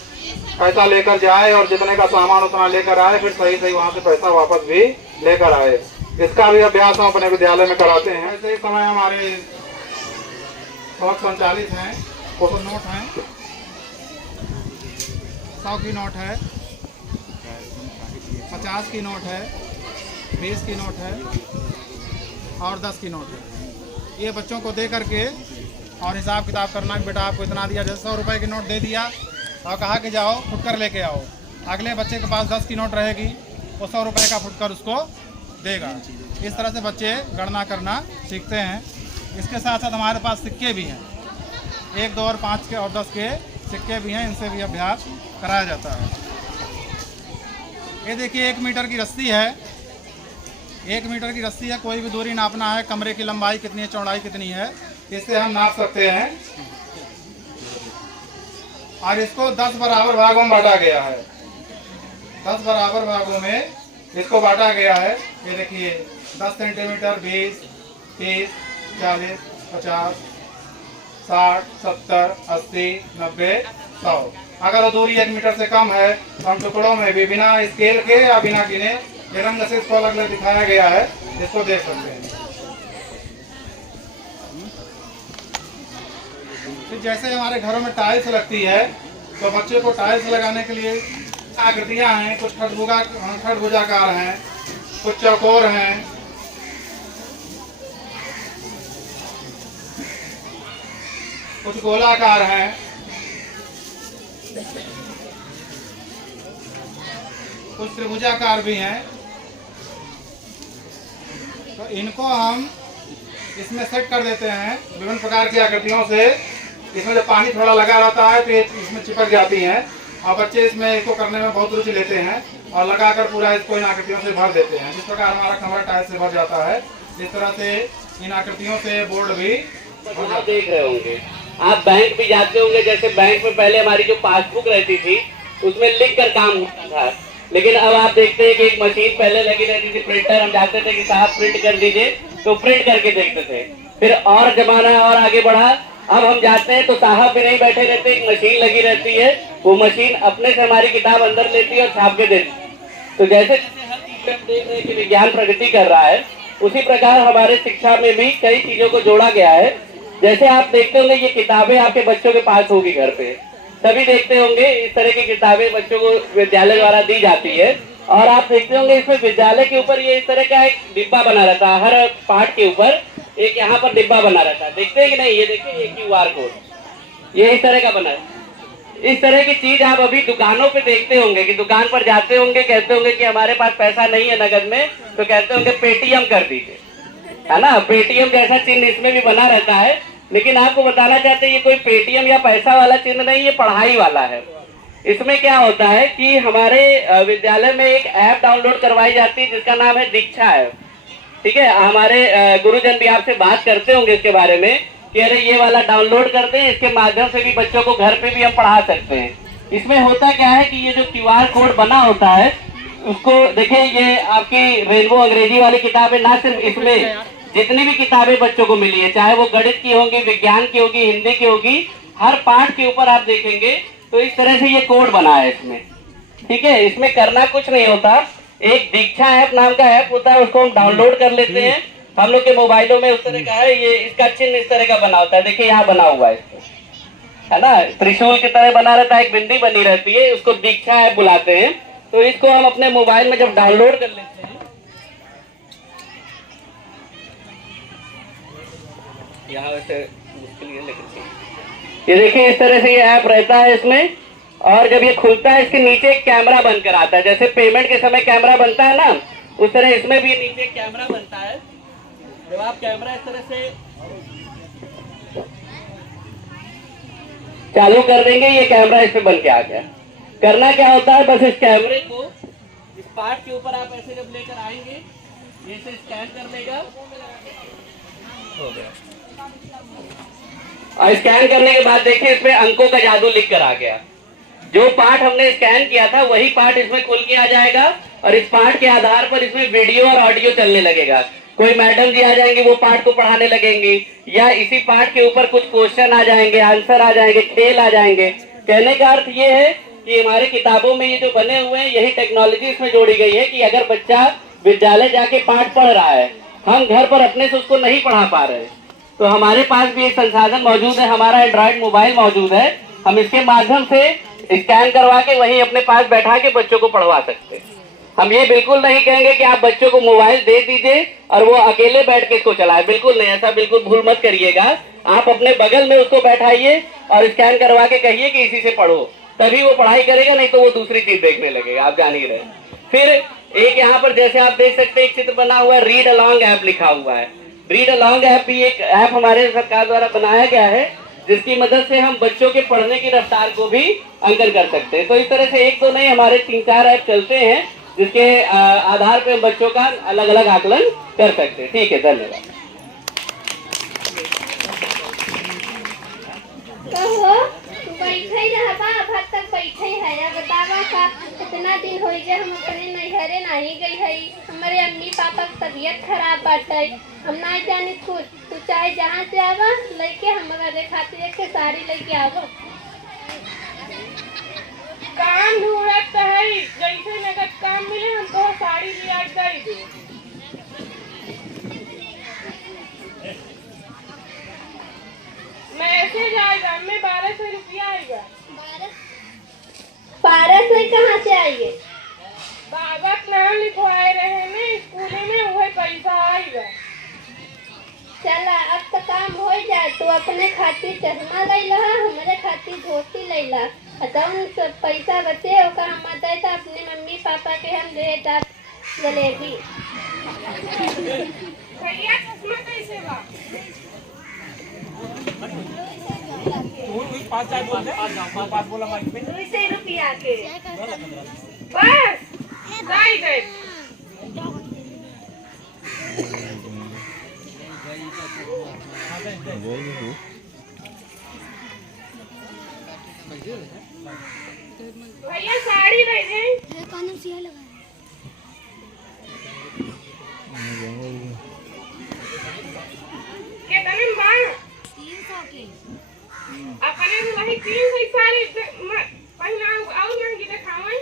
पैसा लेकर जाए, और जितने का सामान उतना लेकर आए, फिर सही सही वहाँ से पैसा वापस भी लेकर आए। इसका भी अभ्यास हम अपने विद्यालय में कराते हैं। ऐसे ही समय हमारे बहुत संचालित हैं, कुछ नोट हैं, 100 की नोट है, 50 की नोट है, 20 की नोट है और 10 की नोट है। ये बच्चों को दे करके और हिसाब किताब करना कि बेटा आपको इतना दिया, जैसे 100 रुपये की नोट दे दिया और कहा कि जाओ फुटकर लेके आओ। अगले बच्चे के पास 10 की नोट रहेगी, वो 100 रुपये का फुटकर उसको देगा। इस तरह से बच्चे गणना करना सीखते हैं। इसके साथ साथ हमारे पास सिक्के भी हैं, 1 2 और 5 के और 10 के सिक्के भी हैं, इनसे भी अभ्यास कराया जाता है। ये देखिए 1 मीटर की रस्सी है, 1 मीटर की रस्सी है, कोई भी दूरी नापना है, कमरे की लंबाई कितनी है, चौड़ाई कितनी है, इससे हम नाप सकते हैं। और इसको 10 बराबर भागों में बांटा गया है, 10 बराबर भागों में इसको बांटा गया है। ये देखिए 10 सेंटीमीटर, 20, 30, 40, 50, 60, 70, 80, 90, 100। अगर वो दूरी 1 मीटर से कम है तो हम टुकड़ों में भी बिना स्केल के या बिना गिने, ये रंग से इसको अलग अलग दिखाया गया है, इसको देख सकते हैं। फिर जैसे हमारे घरों में टाइल्स लगती है, तो बच्चे को टाइल्स लगाने के लिए आकृतियां हैं, कुछ खरबूजाकार हैं, कुछ चौकोर हैं, कुछ गोलाकार हैं, कुछ त्रिभुजाकार भी हैं। तो इनको हम इसमें सेट कर देते हैं विभिन्न प्रकार की आकृतियों से। इसमें जब पानी थोड़ा लगा रहता है तो ये इसमें चिपक जाती हैं, और बच्चे इसमें इसको करने में बहुत रुचि लेते हैं और लगाकर पूरा इसको इन आकृतियों से भर देते हैं। जिस प्रकार हमारा कमरा टाइल्स से भर जाता है, इस तरह से इन आकृतियों से बोर्ड भी। आप देख रहे होंगे, आप बैंक भी जाते होंगे, जैसे बैंक में पहले हमारी जो पासबुक रहती थी उसमें लिख कर काम होता था, लेकिन अब आप देखते हैं कि एक मशीन पहले लगी रहती थी, प्रिंटर। हम जाते थे कि साहब प्रिंट कर दीजिए, तो प्रिंट करके देखते थे। फिर और जमाना और आगे बढ़ा, अब हम जाते हैं तो साहब भी नहीं बैठे रहते, एक मशीन लगी रहती है, वो मशीन अपने से हमारी किताब अंदर लेती है और छाप के देती है। तो जैसे जैसे हर चीज में हम देख रहे हैं कि विज्ञान प्रगति कर रहा है, उसी प्रकार हमारे शिक्षा में भी कई चीजों को जोड़ा गया है। जैसे आप देखते होंगे ये किताबें आपके बच्चों के पास होगी घर पे, सभी देखते होंगे इस तरह की किताबें बच्चों को विद्यालय द्वारा दी जाती है। और आप देखते होंगे इसमें विद्यालय के ऊपर ये इस तरह का एक डिब्बा बना रहता है, हर पार्ट के ऊपर एक यहाँ पर डिब्बा बना रहता है। देखते हैं कि नहीं, ये देखिए ये QR कोड, ये इस तरह का बना है। इस तरह की चीज आप अभी दुकानों पे देखते होंगे कि दुकान पर जाते होंगे, कहते होंगे कि हमारे पास पैसा नहीं है नगद में, तो कहते होंगे पेटीएम कर दीजिए, है ना। पेटीएम जैसा चिन्ह इसमें भी बना रहता है, लेकिन आपको बताना चाहते हैं ये कोई पेटीएम या पैसा वाला चिन्ह नहीं, ये पढ़ाई वाला है। इसमें क्या होता है कि हमारे विद्यालय में एक ऐप डाउनलोड करवाई जाती है जिसका नाम है दीक्षा ऐप, ठीक है। हमारे गुरुजन भी आपसे बात करते होंगे इसके बारे में कि अरे ये वाला डाउनलोड कर दें, इसके माध्यम से भी बच्चों को घर पे भी हम पढ़ा सकते हैं। इसमें होता क्या है कि ये जो QR कोड बना होता है उसको देखिए, ये आपकी रेनबो अंग्रेजी वाली किताबें, ना सिर्फ इसमें जितनी भी किताबें बच्चों को मिली है, चाहे वो गणित की होगी, विज्ञान की होगी, हिंदी की होगी, हर पाठ के ऊपर आप देखेंगे तो इस तरह से ये कोड बना है इसमें। ठीक है, इसमें करना कुछ नहीं होता, एक दीक्षा ऐप नाम का ऐप होता है, उसको हम डाउनलोड कर लेते हैं। हम लोग के मोबाइलों में उस तरह का है, ये इसका चिन्ह इस तरह का बना होता है, देखिए यहाँ बना हुआ है, है ना, त्रिशूल की तरह बना रहता है, एक बिंदी बनी रहती है, उसको दीक्षा ऐप बुलाते हैं। तो इसको हम अपने मोबाइल में जब डाउनलोड कर लेते हैं, यहाँ वैसे मुश्किल है लेकिन ये देखिए इस तरह से ये ऐप रहता है इसमें, और जब ये खुलता है इसके नीचे एक कैमरा बनकर आता है, जैसे पेमेंट के समय कैमरा बनता है ना, उस तरह इसमें भी नीचे कैमरा बनता है। जब आप कैमरा इस तरह से चालू कर देंगे, ये कैमरा इस पे बन के आ गया। करना क्या होता है, बस इस कैमरे को इस पार्ट के ऊपर आप ऐसे जब लेकर आएंगे, ये से स्कैन कर लेगा, हो गया। और स्कैन करने के बाद देखिए इसमें अंकों का जादू लिख कर आ गया। जो पार्ट हमने स्कैन किया था वही पार्ट इसमें खुल के आ जाएगा, और इस पार्ट के आधार पर इसमें वीडियो और ऑडियो चलने लगेगा। कोई मैडम जी आ जाएंगे, वो पार्ट को पढ़ाने लगेंगी, या इसी पार्ट के ऊपर कुछ क्वेश्चन आ जाएंगे, आंसर आ जाएंगे, खेल आ जाएंगे। कहने का अर्थ ये है कि हमारे किताबों में ये जो बने हुए हैं, यही टेक्नोलॉजी इसमें जोड़ी गई है कि अगर बच्चा विद्यालय जाके पाठ पढ़ रहा है, हम घर पर अपने से उसको नहीं पढ़ा पा रहे, तो हमारे पास भी एक संसाधन मौजूद है, हमारा एंड्रॉइड मोबाइल मौजूद है, हम इसके माध्यम से स्कैन करवा के वहीं अपने पास बैठा के बच्चों को पढ़वा सकते हैं। हम ये बिल्कुल नहीं कहेंगे कि आप बच्चों को मोबाइल दे दीजिए और वो अकेले बैठ के इसको चलाए, बिल्कुल नहीं, ऐसा बिल्कुल भूल मत करिएगा। आप अपने बगल में उसको बैठाइए और स्कैन करवा के कहिए कि इसी से पढ़ो, तभी वो पढ़ाई करेगा, नहीं तो वो दूसरी चीज देखने लगेगा, आप जान ही रहे। फिर एक यहाँ पर जैसे आप देख सकते हैं एक चित्र बना हुआ है, रीड अलॉन्ग ऐप लिखा हुआ है। रीड अलॉन्ग ऐप भी एक ऐप हमारे सरकार द्वारा बनाया गया है, जिसकी मदद से हम बच्चों के पढ़ने की रफ्तार को भी अंकन कर सकते हैं। तो इस तरह से एक तो नहीं, हमारे 3-4 ऐप चलते हैं जिसके आधार पर हम बच्चों का अलग अलग आकलन कर सकते हैं। ठीक है, धन्यवाद। कहो बैठे रहबा, अब तक बैठे है, या बतावा का इतना दिन हो गए हम अपने नैहरे नहीं गई है, हमारे अम्मी पापा की तबीयत खराब बाटे, हम ना जाने कुछ, तू चाहे जहाँ से आवा लेके हमारे खातिर एक साड़ी लेके आवो। काम ढूंढत है, जैसे नगद काम मिले हमको साड़ी लिया कर दे। मैसेज आएगा, हमें 1200 रुपया आएगा। 1200 कहाँ से आएंगे? बाबा का नाम लिखवाए रहे ना स्कूल में, वही पैसा आएगा। चला अब तो काम हो जाए, तू अपने खातिर चश्मा ले ला, हमारे खातिर धोती ले ला, सब पैसा बचे ओका हम दे तो अपने मम्मी पापा के हम दे दा जलेबी। भैया चश्मा कैसे बा? 200 रुपया के बस दे। भैया साड़ी दे दे। कानून सिया लगा कितने में बा? 300 के। अपने तो वही 300 साड़ी पहना और महंगी दिखावे।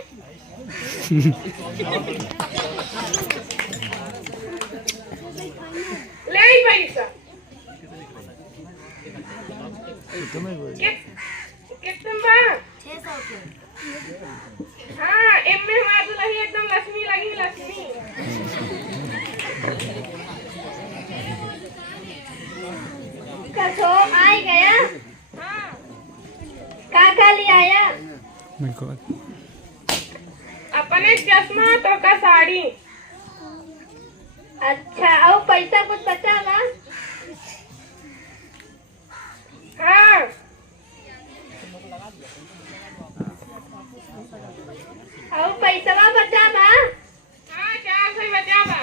ले पैसा कितने बा? 600 के। हाँ, इनमें हमारा दुल्हन एकदम लक्ष्मी लगी, लक्ष्मी। कसो आ गया? हाँ, का ले आया? अपने चश्मा तो का साड़ी। अच्छा, और पैसा कुछ बचा बा? हाँ, और पैसा बचा बा? हाँ 400 बचा बा।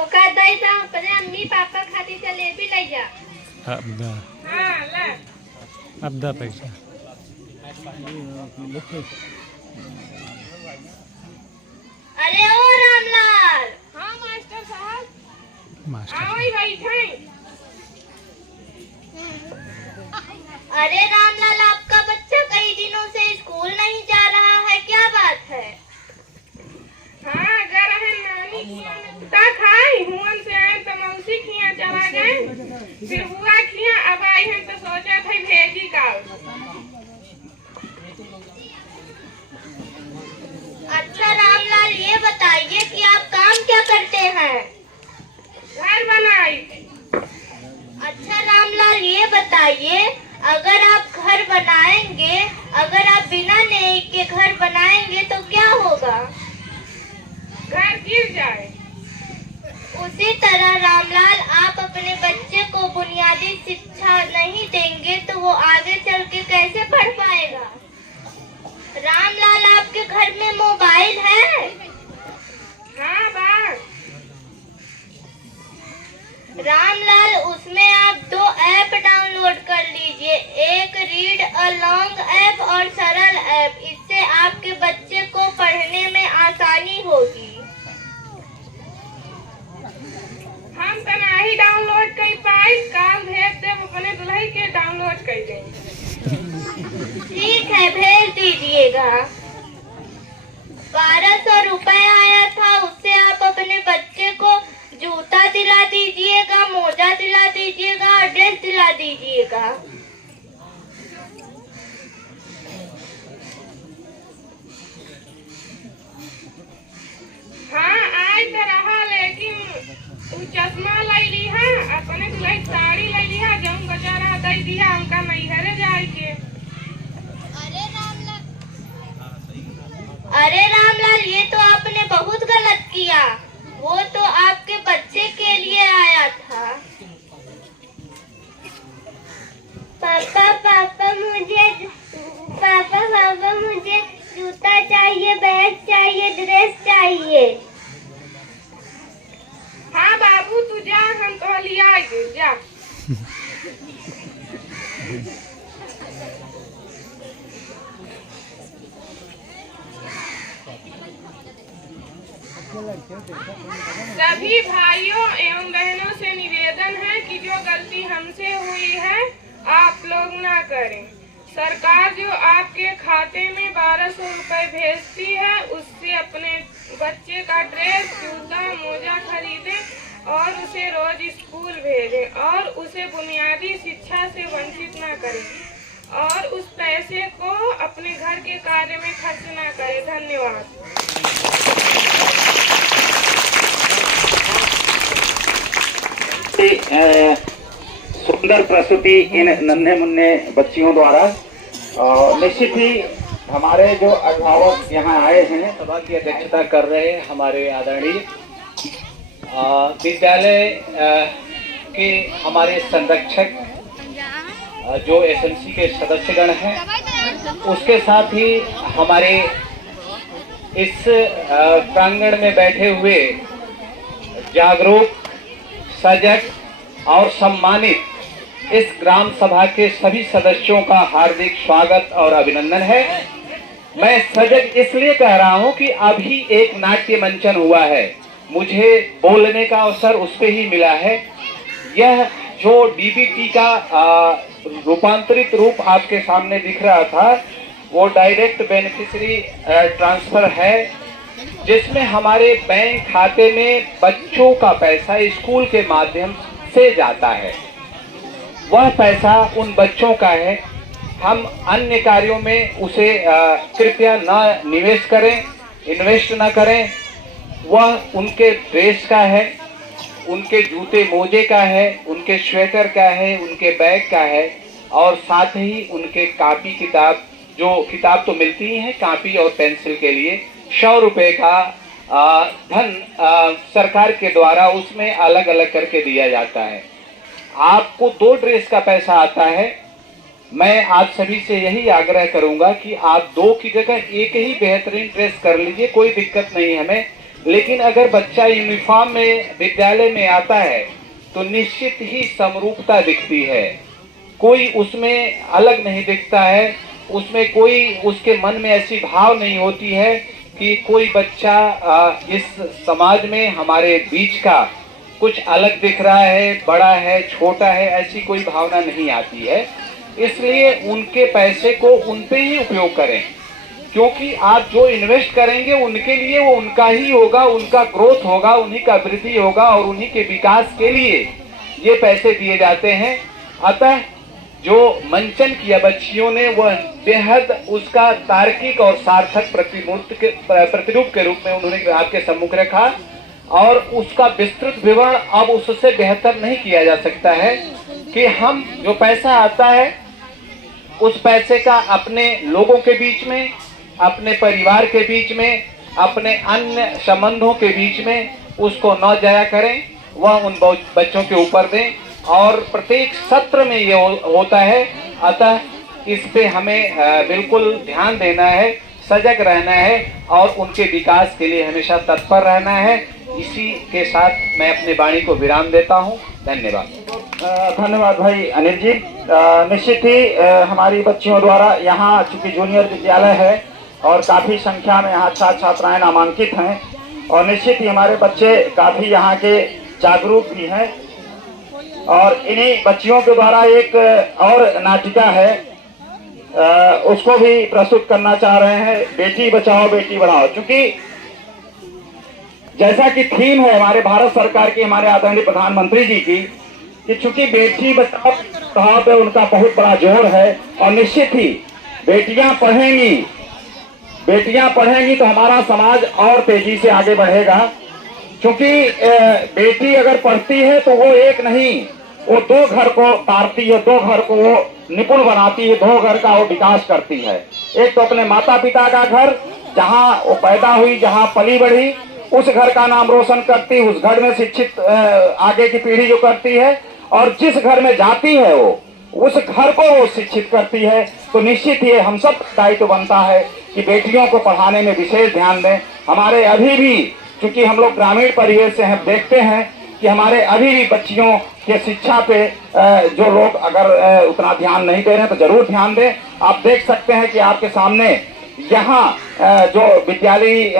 ओका दे दा, अपने अम्मी पापा खातिर जलेबी ले जा। हाँ, ले। अब दा पैसा। अरे ओ रामलाल। हाँ मास्टर साहब, मास्टर आओ ही बैठे। अरे रामलाल, आपका बच्चा कई दिनों से स्कूल नहीं जा रहा है, क्या बात है? हाँ अगर है नानी का खाई हुन से आए तो मौसी खिया चला गए, फिर हुआ खिया अब आई हैं तो सोचा था भेजी काल। अच्छा रामलाल, ये बताइए कि आप काम क्या करते हैं? घर बनाई। अच्छा रामलाल, ये बताइए, अगर आप घर बनाएंगे, अगर आप बिना नेई के घर बनाएंगे तो क्या होगा? घर गिर जाए। उसी तरह रामलाल, आप अपने बच्चे को बुनियादी शिक्षा नहीं देंगे तो वो आगे चल के कैसे पढ़ पाएगा? रामलाल, आपके घर में मोबाइल है? हाँ बात। रामलाल, उसमें आप 2 ऐप डाउनलोड कर लीजिए, एक रीड अलोंग ऐप और सरल ऐप। इससे आपके बच्चे को पढ़ने में आसानी होगी। हम तो नहीं डाउनलोड कर पाई, काल भेज देव अपने दुल्हन के डाउनलोड कर देंगे। ठीक है, भेज दीजिएगा। 1200 रुपए आया था, उससे आप अपने बच्चे को जूता दिला दीजिएगा, मोजा दिला दीजिएगा और ड्रेस दिला दीजिएगा। हाँ आज तो रहा, लेकिन उ चश्मा ले ली है, अपने दुल्हन साड़ी ले ली है, जौन बेचारा दे दिया हमका नैहरे जाए के। अरे रामलाल, ये तो आपने बहुत गलत किया, वो तो आपके बच्चे के लिए आया था। पापा मुझे जूता चाहिए, बैग चाहिए, ड्रेस चाहिए। हाँ बाबू तू जा, हम तो लिया जा। सभी भाइयों एवं बहनों से निवेदन है कि जो गलती हमसे हुई है आप लोग ना करें। सरकार जो आपके खाते में 1200 रुपए भेजती है, उससे अपने बच्चे का ड्रेस, जूता, मोजा खरीदें और उसे रोज स्कूल भेजें और उसे बुनियादी शिक्षा से वंचित ना करें और उस पैसे को अपने घर के कार्य में खर्च ना करें। धन्यवाद। सुंदर प्रस्तुति इन नन्हे मुन्ने बच्चियों द्वारा। निश्चित ही हमारे जो अभिभावक यहाँ आए हैं, सभा की अध्यक्षता कर रहे हैं हमारे आदरणीय विद्यालय के हमारे संरक्षक जो एसएमसी के सदस्यगण हैं, उसके साथ ही हमारे इस प्रांगण में बैठे हुए जागरूक, सजग और सम्मानित इस ग्राम सभा के सभी सदस्यों का हार्दिक स्वागत और अभिनंदन है। मैं सजग इसलिए कह रहा हूं कि अभी एक नाट्य मंचन हुआ है, मुझे बोलने का अवसर उस पे ही मिला है। यह जो डीबीटी का रूपांतरित रूप आपके सामने दिख रहा था, वो डायरेक्ट बेनिफिशियरी ट्रांसफर है, जिसमें हमारे बैंक खाते में बच्चों का पैसा स्कूल के माध्यम से जाता है। वह पैसा उन बच्चों का है, हम अन्य कार्यों में उसे कृपया न निवेश करें, इन्वेस्ट न करें। वह उनके ड्रेस का है, उनके जूते मोजे का है, उनके स्वेटर का है, उनके बैग का है और साथ ही उनके कापी किताब, जो किताब तो मिलती ही है, कापी और पेंसिल के लिए 100 रुपए का धन सरकार के द्वारा उसमें अलग अलग करके दिया जाता है। आपको 2 ड्रेस का पैसा आता है। मैं आप सभी से यही आग्रह करूंगा कि आप 2 की जगह एक ही बेहतरीन ड्रेस कर लीजिए, कोई दिक्कत नहीं हमें। लेकिन अगर बच्चा यूनिफॉर्म में विद्यालय में आता है तो निश्चित ही समरूपता दिखती है, कोई उसमें अलग नहीं दिखता है। उसमें कोई उसके मन में ऐसी भाव नहीं होती है कि कोई बच्चा इस समाज में हमारे बीच का कुछ अलग दिख रहा है, बड़ा है, छोटा है, ऐसी कोई भावना नहीं आती है। इसलिए उनके पैसे को उन पे ही उपयोग करें, क्योंकि आप जो इन्वेस्ट करेंगे उनके लिए वो उनका ही होगा, उनका ग्रोथ होगा, उन्हीं का वृद्धि होगा और उन्हीं के विकास के लिए ये पैसे दिए जाते हैं। अतः जो मंचन किया बच्चियों ने वह बेहद उसका तार्किक और सार्थक प्रतिरूप के रूप में उन्होंने आपके सम्मुख रखा और उसका विस्तृत विवरण अब उससे बेहतर नहीं किया जा सकता है कि हम जो पैसा आता है उस पैसे का अपने लोगों के बीच में, अपने परिवार के बीच में, अपने अन्य संबंधों के बीच में उसको न जाया करें, वह उन बच्चों के ऊपर दें और प्रत्येक सत्र में ये होता है। अतः इस पे हमें बिल्कुल ध्यान देना है, सजग रहना है और उनके विकास के लिए हमेशा तत्पर रहना है। इसी के साथ मैं अपने वाणी को विराम देता हूँ। धन्यवाद। धन्यवाद भाई अनिल जी। निश्चित ही हमारी बच्चियों द्वारा यहाँ चूंकि जूनियर विद्यालय है और काफ़ी संख्या में यहाँ छात्र छात्राएं नामांकित हैं और निश्चित ही हमारे बच्चे काफ़ी यहाँ के जागरूक भी हैं और इन्हीं बच्चियों के द्वारा एक और नाटिका है, उसको भी प्रस्तुत करना चाह रहे हैं, बेटी बचाओ बेटी बढ़ाओ। चूंकि जैसा कि थीम है हमारे भारत सरकार की, हमारे आदरणीय प्रधानमंत्री जी की, कि चूंकि बेटी बचाओ बढ़ाओ पे उनका बहुत बड़ा जोर है और निश्चित ही बेटियां पढ़ेंगी तो हमारा समाज और तेजी से आगे बढ़ेगा। क्योंकि बेटी अगर पढ़ती है तो वो एक नहीं, वो दो घर को तारती है, दो घर को वो निपुण बनाती है, दो घर का वो विकास करती है। एक तो अपने माता पिता का घर, जहाँ वो पैदा हुई, जहाँ पली बढ़ी, उस घर का नाम रोशन करती, उस घर में शिक्षित आगे की पीढ़ी जो करती है और जिस घर में जाती है वो उस घर को वो शिक्षित करती है। तो निश्चित ही हम सब दायित्व बनता है कि बेटियों को पढ़ाने में विशेष ध्यान दें। हमारे अभी भी, चूंकि हम लोग ग्रामीण परिवेश से हम देखते हैं कि हमारे अभी भी बच्चियों के शिक्षा पे जो लोग अगर उतना ध्यान नहीं दे रहे हैं तो जरूर ध्यान दें। आप देख सकते हैं कि आपके सामने यहाँ जो विद्यालयी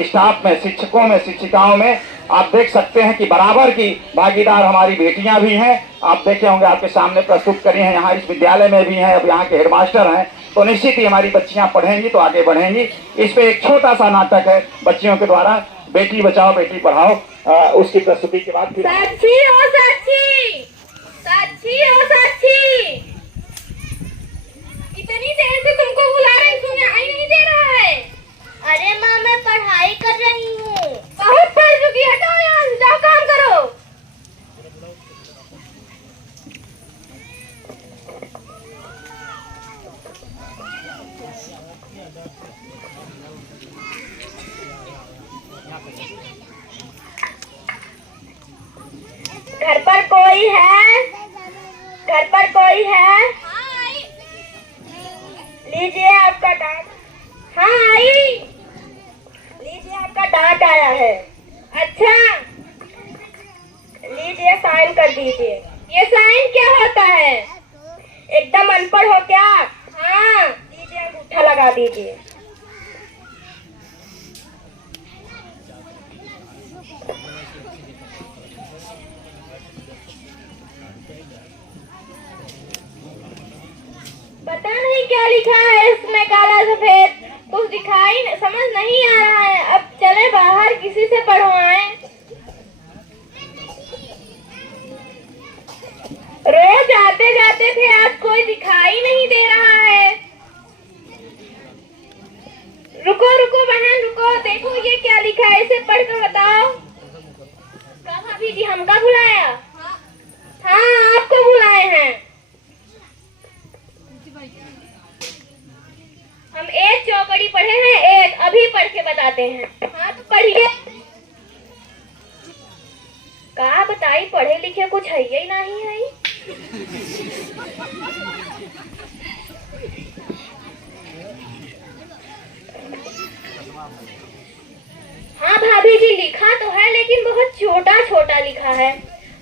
स्टाफ में, शिक्षकों में, शिक्षिकाओं में आप देख सकते हैं कि बराबर की भागीदार हमारी बेटियां भी हैं। आप देखे होंगे आपके सामने प्रस्तुत करी हैं, यहाँ इस विद्यालय में भी हैं, अब यहाँ के हेडमास्टर हैं। तो निश्चित ही हमारी बच्चियां पढ़ेंगी तो आगे बढ़ेंगी। इस पे एक छोटा सा नाटक है बच्चियों के द्वारा, बेटी बचाओ बेटी पढ़ाओ, उसकी प्रस्तुति के बाद फिर साक्षी हो साक्षी, साक्षी हो साक्षी, इतनी देर से तुमको बुला रही, सुनाई नहीं दे रहा है। अरे माँ मैं पढ़ाई कर रही हूँ। बहुत पढ़ चुकी, हटाओ यहाँ से, जाओ काम करो। घर पर कोई है? घर पर कोई है? लीजिए आपका डांट। हाँ आई, लीजिए आपका डांट आया है। अच्छा लीजिए साइन कर दीजिए। ये साइन क्या होता है? एकदम अनपढ़ हो क्या? हाँ लीजिए अंगूठा लगा दीजिए। पता नहीं क्या लिखा है इसमें, काला सफेद, कुछ दिखाई समझ नहीं आ रहा है। अब चले बाहर किसी से पढ़वाएं। रोज आते जाते थे, आज कोई दिखाई नहीं दे रहा है। रुको रुको बहन रुको, देखो ये क्या लिखा है, इसे पढ़ कर बताओ। कब भाभी जी हमका बुलाया? हाँ आपको बुलाए हैं। हम एक चौकड़ी पढ़े हैं, एक अभी पढ़ के बताते हैं। हाँ तो पढ़िए। कहा बताई, पढ़े लिखे कुछ है ही नहीं है। हाँ भाभी जी लिखा तो है लेकिन बहुत छोटा छोटा लिखा है।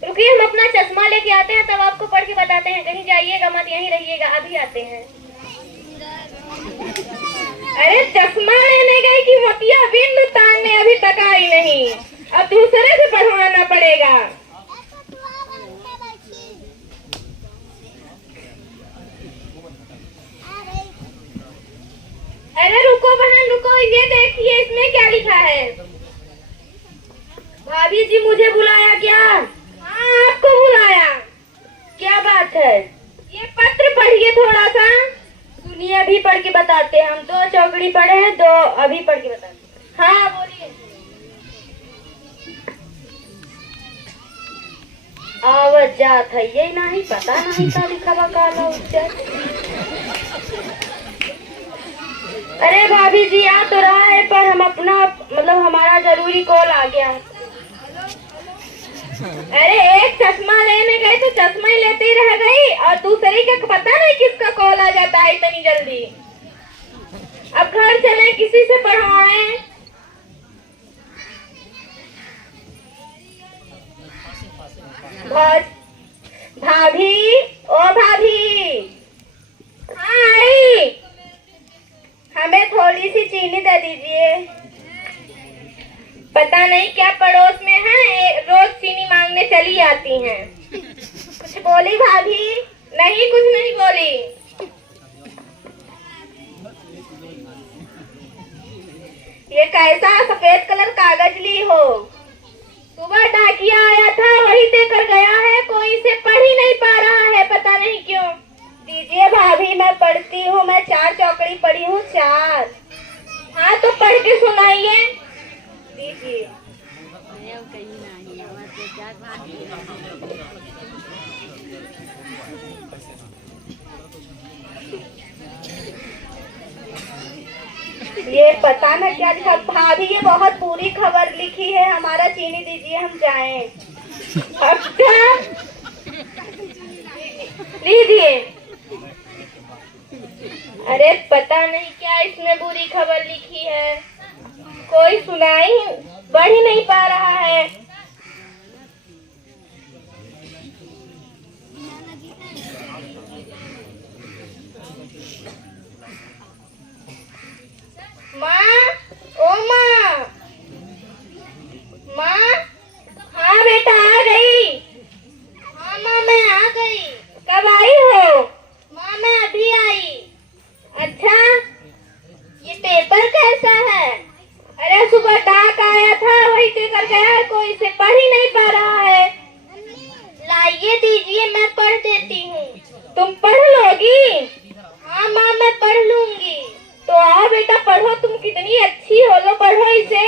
रुकिए हम अपना चश्मा लेके आते हैं, तब आपको पढ़ के बताते हैं। कहीं जाइएगा मत, यहीं रहिएगा, अभी आते हैं। अरे चश्मा लेने गई कि मोतिया बिंद उतारने अभी तक आई नहीं, अब दूसरे से पढ़वाना पड़ेगा। अरे रुको बहन रुको, ये देखिए इसमें क्या लिखा है। भाभी जी मुझे बुलाया क्या? हाँ आपको बुलाया। क्या बात है? ये पत्र पढ़िए थोड़ा सा। सुनिए अभी पढ़ के बताते हैं, हम 2 चौकड़ी पढ़े हैं, 2 अभी पढ़ के बताते हैं। हाँ बोलिए। आवत जात है ये नहीं पता नहीं का लिखा हुआ काला उच्चार। अरे भाभी जी आ तो रहा है पर हम अपना मतलब हमारा जरूरी कॉल आ गया। अरे एक चश्मा लेने गए तो चश्मा ही लेते ही रह गई और दूसरी का पता नहीं किसका कॉल आ जाता है इतनी जल्दी। अब घर चले किसी से पढ़वाएं। भाभी ओ भाभी। हाँ आई। हमें थोड़ी सी चीनी दे दीजिए। पता नहीं क्या पड़ोस में है, रोज चीनी मांगने चली आती हैं। कुछ बोली भाभी? नहीं कुछ नहीं बोली। ये कैसा सफेद कलर कागज ली हो? सुबह डाकिया आया था वही देकर गया है, कोई इसे पढ़ ही नहीं पा रहा है, पता नहीं क्यों। दीजिए भाभी मैं पढ़ती हूँ, मैं 4 चौकड़ी पढ़ी हूँ 4। हाँ तो पढ़ के सुनाइए। दीजिए। ये पता न क्या लिखा। भाभी ये बहुत बुरी खबर लिखी है, हमारा चीनी दीजिए हम जाएं। अच्छा लीजिए। अरे पता नहीं क्या इसमें बुरी खबर लिखी है, कोई सुनाई बढ़ ही नहीं पा रहा है। माँ ओ माँ। माँ हाँ बेटा आ गई। हाँ माँ मैं आ गई। कब आई हो? माँ मैं अभी आई। अच्छा ये पेपर कैसा है? अरे सुबह डाक आया था वही देकर गया है, कोई इसे पढ़ ही नहीं पा रहा है। लाइए दीजिए मैं पढ़ देती हूँ। तुम पढ़ लोगी? हाँ माँ मैं पढ़ लूंगी। तो आओ बेटा पढ़ो, तुम कितनी अच्छी हो, लो पढ़ो इसे।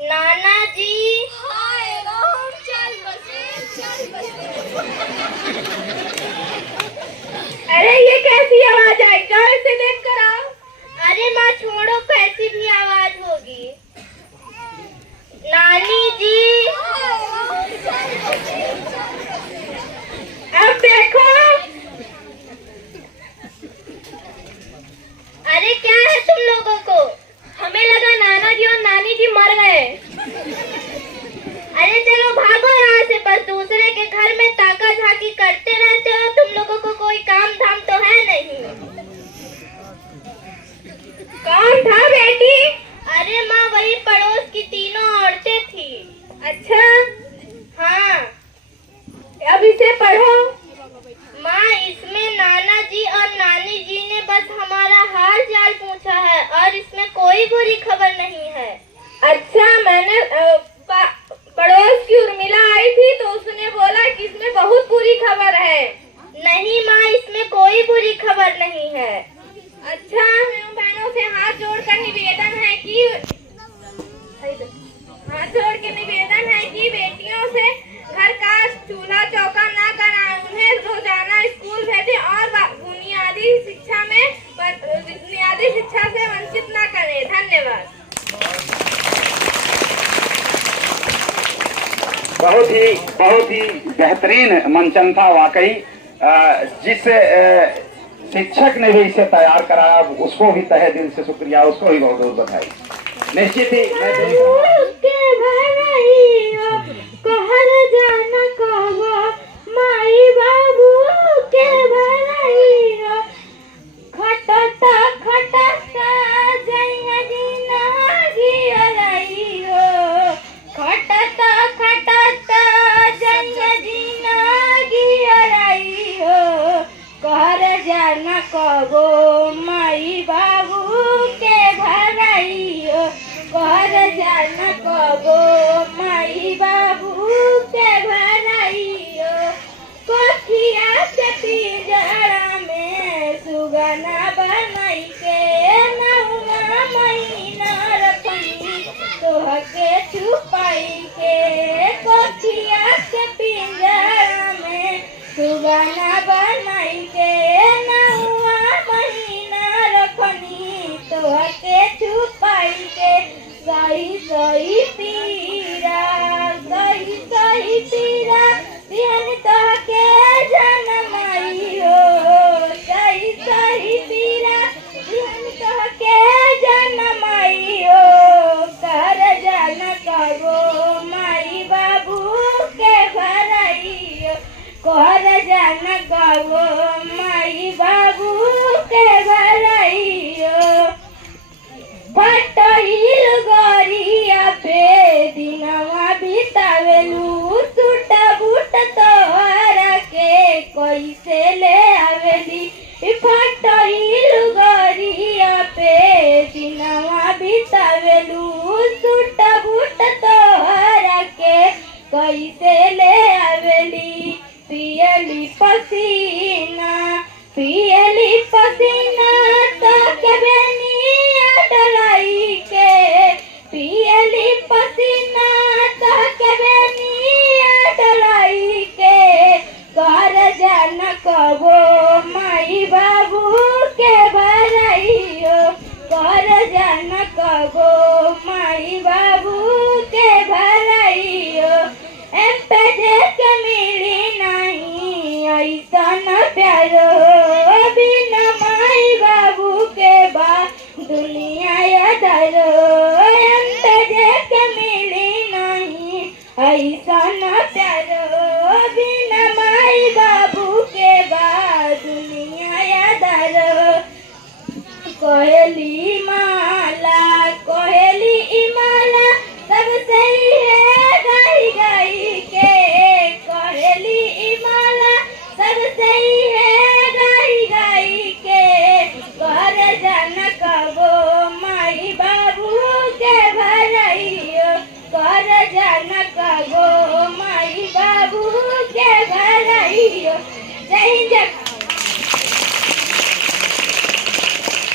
नाना जी। अरे ये कैसी आवाज आई? जाओ इसे देख कर आओ। अरे माँ छोड़ो, कैसी भी आवाज होगी। नानी जी। अब देखो। अरे क्या है तुम लोगों को? हमें लगा नाना जी और नानी जी मर गए। अरे चलो भागो यहाँ से, बस दूसरे के घर में ताका झाकी करते रहते हो। तुम लोगों को कोई काम धाम तो है नहीं। कौन था बेटी? अरे माँ वही पड़ोस की 3 औरतें थी। अच्छा हाँ अब इसे पढ़ो। माँ इसमें नाना जी और नानी जी ने बस हमारा हाल चाल पूछा है और इसमें कोई बुरी खबर नहीं है। अच्छा मैंने पड़ोस की उर्मिला आई थी तो उसने बोला कि इसमें बहुत बुरी खबर है। नहीं माँ इसमें कोई बुरी खबर नहीं है। अच्छा बहनों से हाथ जोड़कर निवेदन है कि बेटियों से घर का चूल्हा चौका ना कराएं, उन्हें रोजाना स्कूल भेजें और बुनियादी शिक्षा से वंचित ना करें। धन्यवाद। बहुत ही बेहतरीन मंचन था वाकई। जिस शिक्षक ने भी इसे तैयार कराया उसको भी तहे दिल से शुक्रिया, उसको भी बहुत बहुत बधाई। निश्चित ही मैं कटहिलु गरिया पे दिनवा बितावेलू सुट बूट तोहरा के कैसे ले आवेली पियली पसीना तो के बेनिया डलाई के पियली पसीना तो के बेनिया डलाई के कर जान कबो माई बाबू के भराइयो कर जान कबो माई बाबू के भराइयो एम पे देख मिली नहीं ऐसा न प्यारो बिना माई बाबू के बा दुनिया यादरो एम पे देख मिली नहीं ऐसा न प्यारो बिना माई बाबू के बा दुनिया यादरो कोहली माला कोहली इमाला सब सही है गाई गाई के कोहली इमाला सब सही है गाई गाई के कर जान कबो माई बाबू के भराइयो कर जान कबो माई बाबू के भराइयो जय हिंद।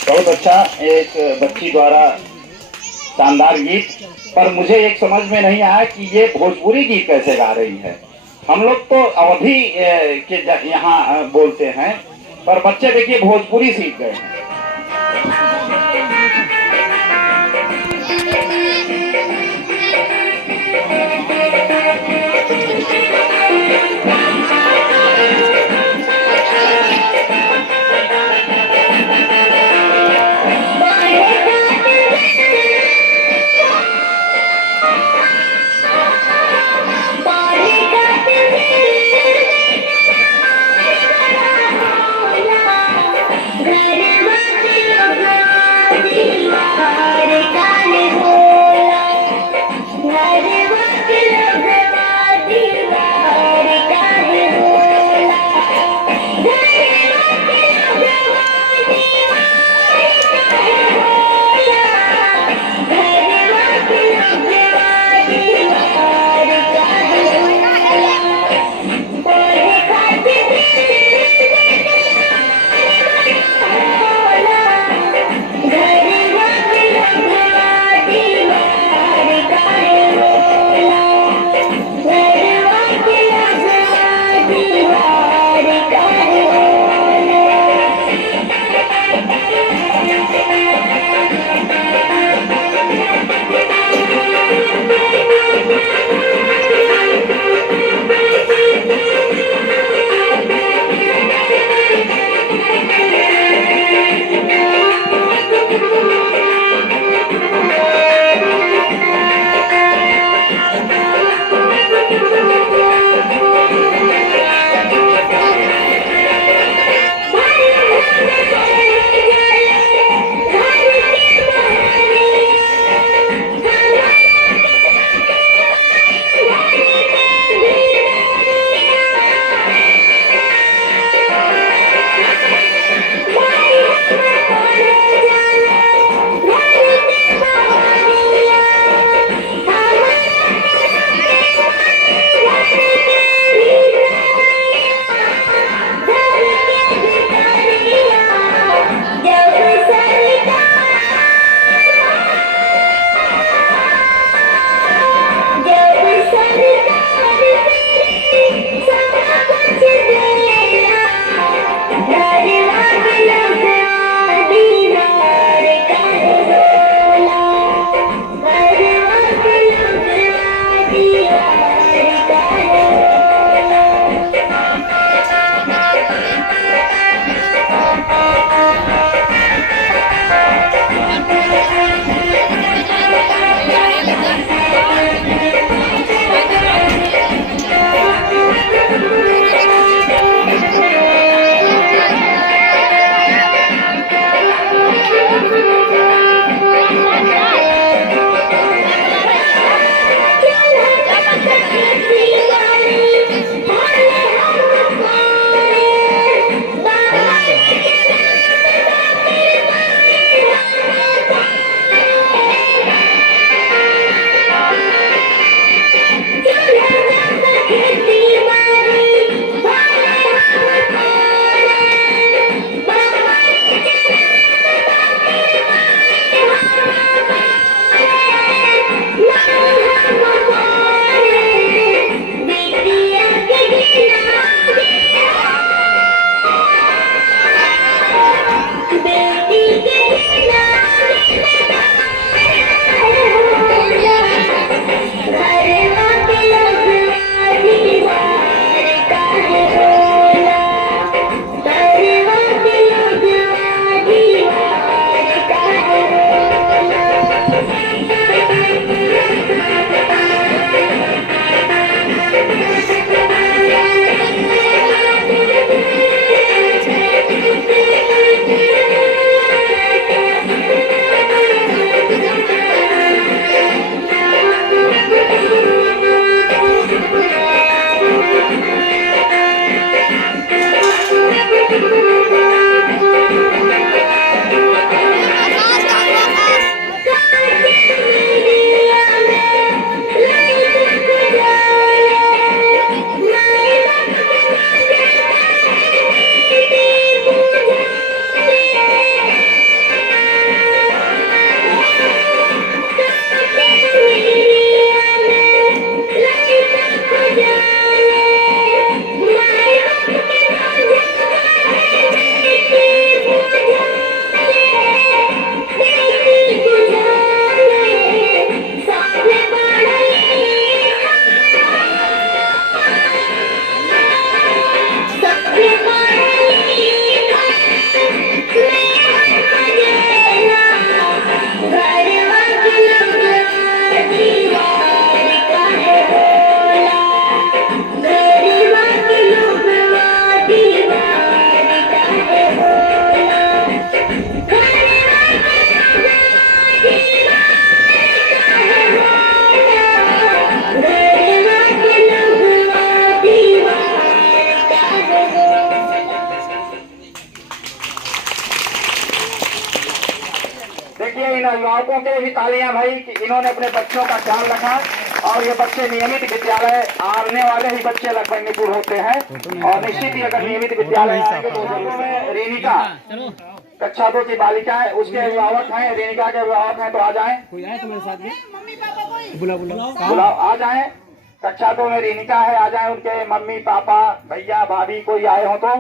बहुत अच्छा एक बच्ची द्वारा शानदार गीत, पर मुझे एक समझ में नहीं आया कि ये भोजपुरी गीत कैसे गा रही है। हम लोग तो अवधी के यहाँ बोलते हैं, पर बच्चे देखिए भोजपुरी सीख गए हैं। घर देखिए इन अभिभावकों के भी तालियां भाई कि इन्होंने अपने बच्चों का ख्याल रखा और ये बच्चे नियमित विद्यालय आने वाले ही बच्चे लगभग निपुण होते हैं और निश्चित ही अगर नियमित विद्यालय आएंगे तो जरूर रेणिका कक्षा 2 की बालिका है, उसके अभिभावक हैं, रेणिका के अभिभावक हैं तो आ जाएं। कोई आए तुम्हारे साथ में? बुलाओ आ जाएं। कक्षा 2 में रेणिका है, आ जाएं। उनके मम्मी पापा भैया भाभी कोई आए हो तो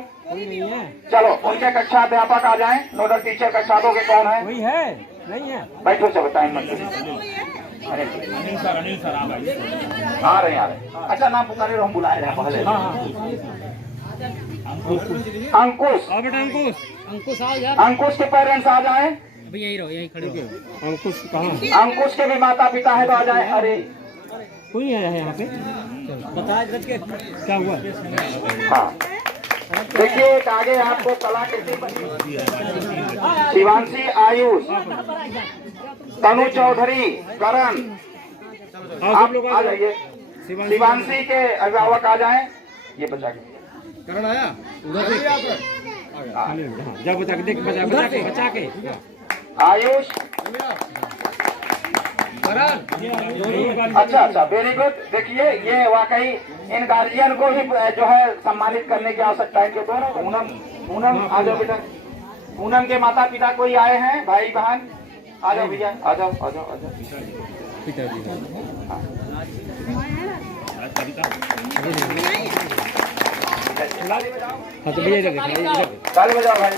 चलो उनके कक्षा अध्यापक आ जाएं। नोडल टीचर कक्षा 2 के कौन है? कोई है नहीं है? बैठो चलो टाइम मत अरे आ रहे हैं। अच्छा नाम पुकारे हम बुलाए रहे पहले। अंकुश बेटा अंकुश आओ यार। अंकुश के पेरेंट्स आ जाएं। अभी यहीं रहो, यहीं खड़े हो। अंकुश कहाँ? अंकुश के भी माता पिता है तो आ जाएं। अरे कोई आया है यहाँ पे? बता के क्या हुआ? हाँ देखिए एक आगे आपको कलाकृति शिवांशी आयुष तनु चौधरी करण आप लोग आ जाइए। शिवांशी के अभिभावक आ जाएं। ये बचा के करण आया उधर से जा बचा के देख बचा के आयुष अच्छा वेरी गुड। देखिए ये वाकई इन गार्जियन को ही जो है सम्मानित करने की आवश्यकता है। क्यों पूनम पूनम आ जाओ बेटा। पूनम के माता पिता कोई आए हैं भाई बहन आ जाओ भैया आ जाओ आ जाओ आ जाओ। हाँ तो भैया ताली बजाओ भाई।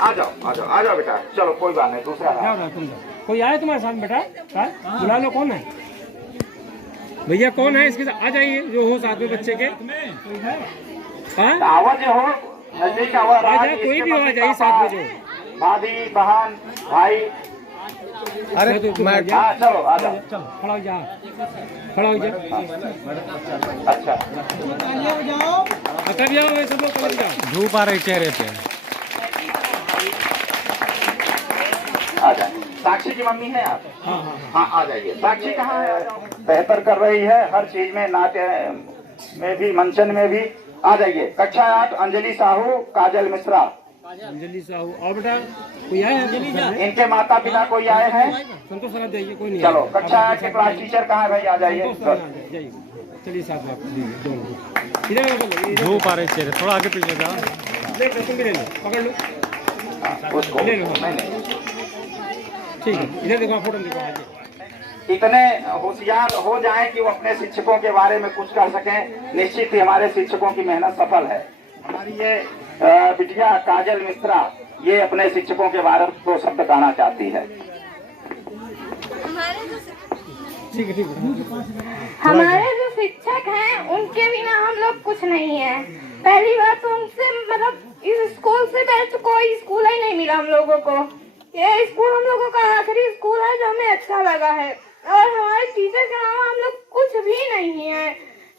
आ जाओ बेटा। चलो कोई बात नहीं दूसरा कोई आया तुम्हारे साथ बेटा? बुला लो कौन है भैया? कौन है इसके साथ? आ जाइए जो हो साथ में बच्चे के। आवाज हो नजदीक आवाज कोई भी आ जाइए साथ में जो भाभी बहन भाई। अरे तो चलो आ जाओ। खड़ा हो जा खड़ा हो जा। अच्छा कब जाओ सब लोग कब जाओ? धूप आ रही चेहरे पे। आ जाए। साक्षी की मम्मी है आप? हाँ आ जाइए। साक्षी कहाँ है? बेहतर कर रही है हर चीज में, नाट्य में भी मंचन में भी। आ जाइए। कक्षा 8 अंजलि साहू काजल मिश्रा। अंजलि साहू और बेटा कोई आया है? इनके माता पिता कोई आए हैं? संतोष सर जाइए कोई नहीं। चलो कक्षा 8 के क्लास टीचर कहाँ है भाई? आ जाइए। चलिए साथ में इधर धूप आ रही चेहरे थोड़ा आगे पीछे जाओ। तुम भी ले लो पकड़ लो उसको ले लो। ठीक है इधर देखो फोटो देखो। इतने होशियार हो जाएं कि वो अपने शिक्षकों के बारे में कुछ कर सकें। निश्चित ही हमारे शिक्षकों की मेहनत सफल है। हमारी ये बिटिया काजल मिश्रा ये अपने शिक्षकों के बारे में 2 शब्द कहना चाहती है। ठीक है हमारे जो शिक्षक हैं उनके बिना हम लोग कुछ नहीं है। पहली बात तो उनसे मतलब इस स्कूल से बेस्ट कोई स्कूल ही नहीं मिला हम लोगों को। ये स्कूल हम लोगों का आखिरी स्कूल है जो हमें अच्छा लगा है। और हमारे टीचर के अलावा हम लोग कुछ भी नहीं है।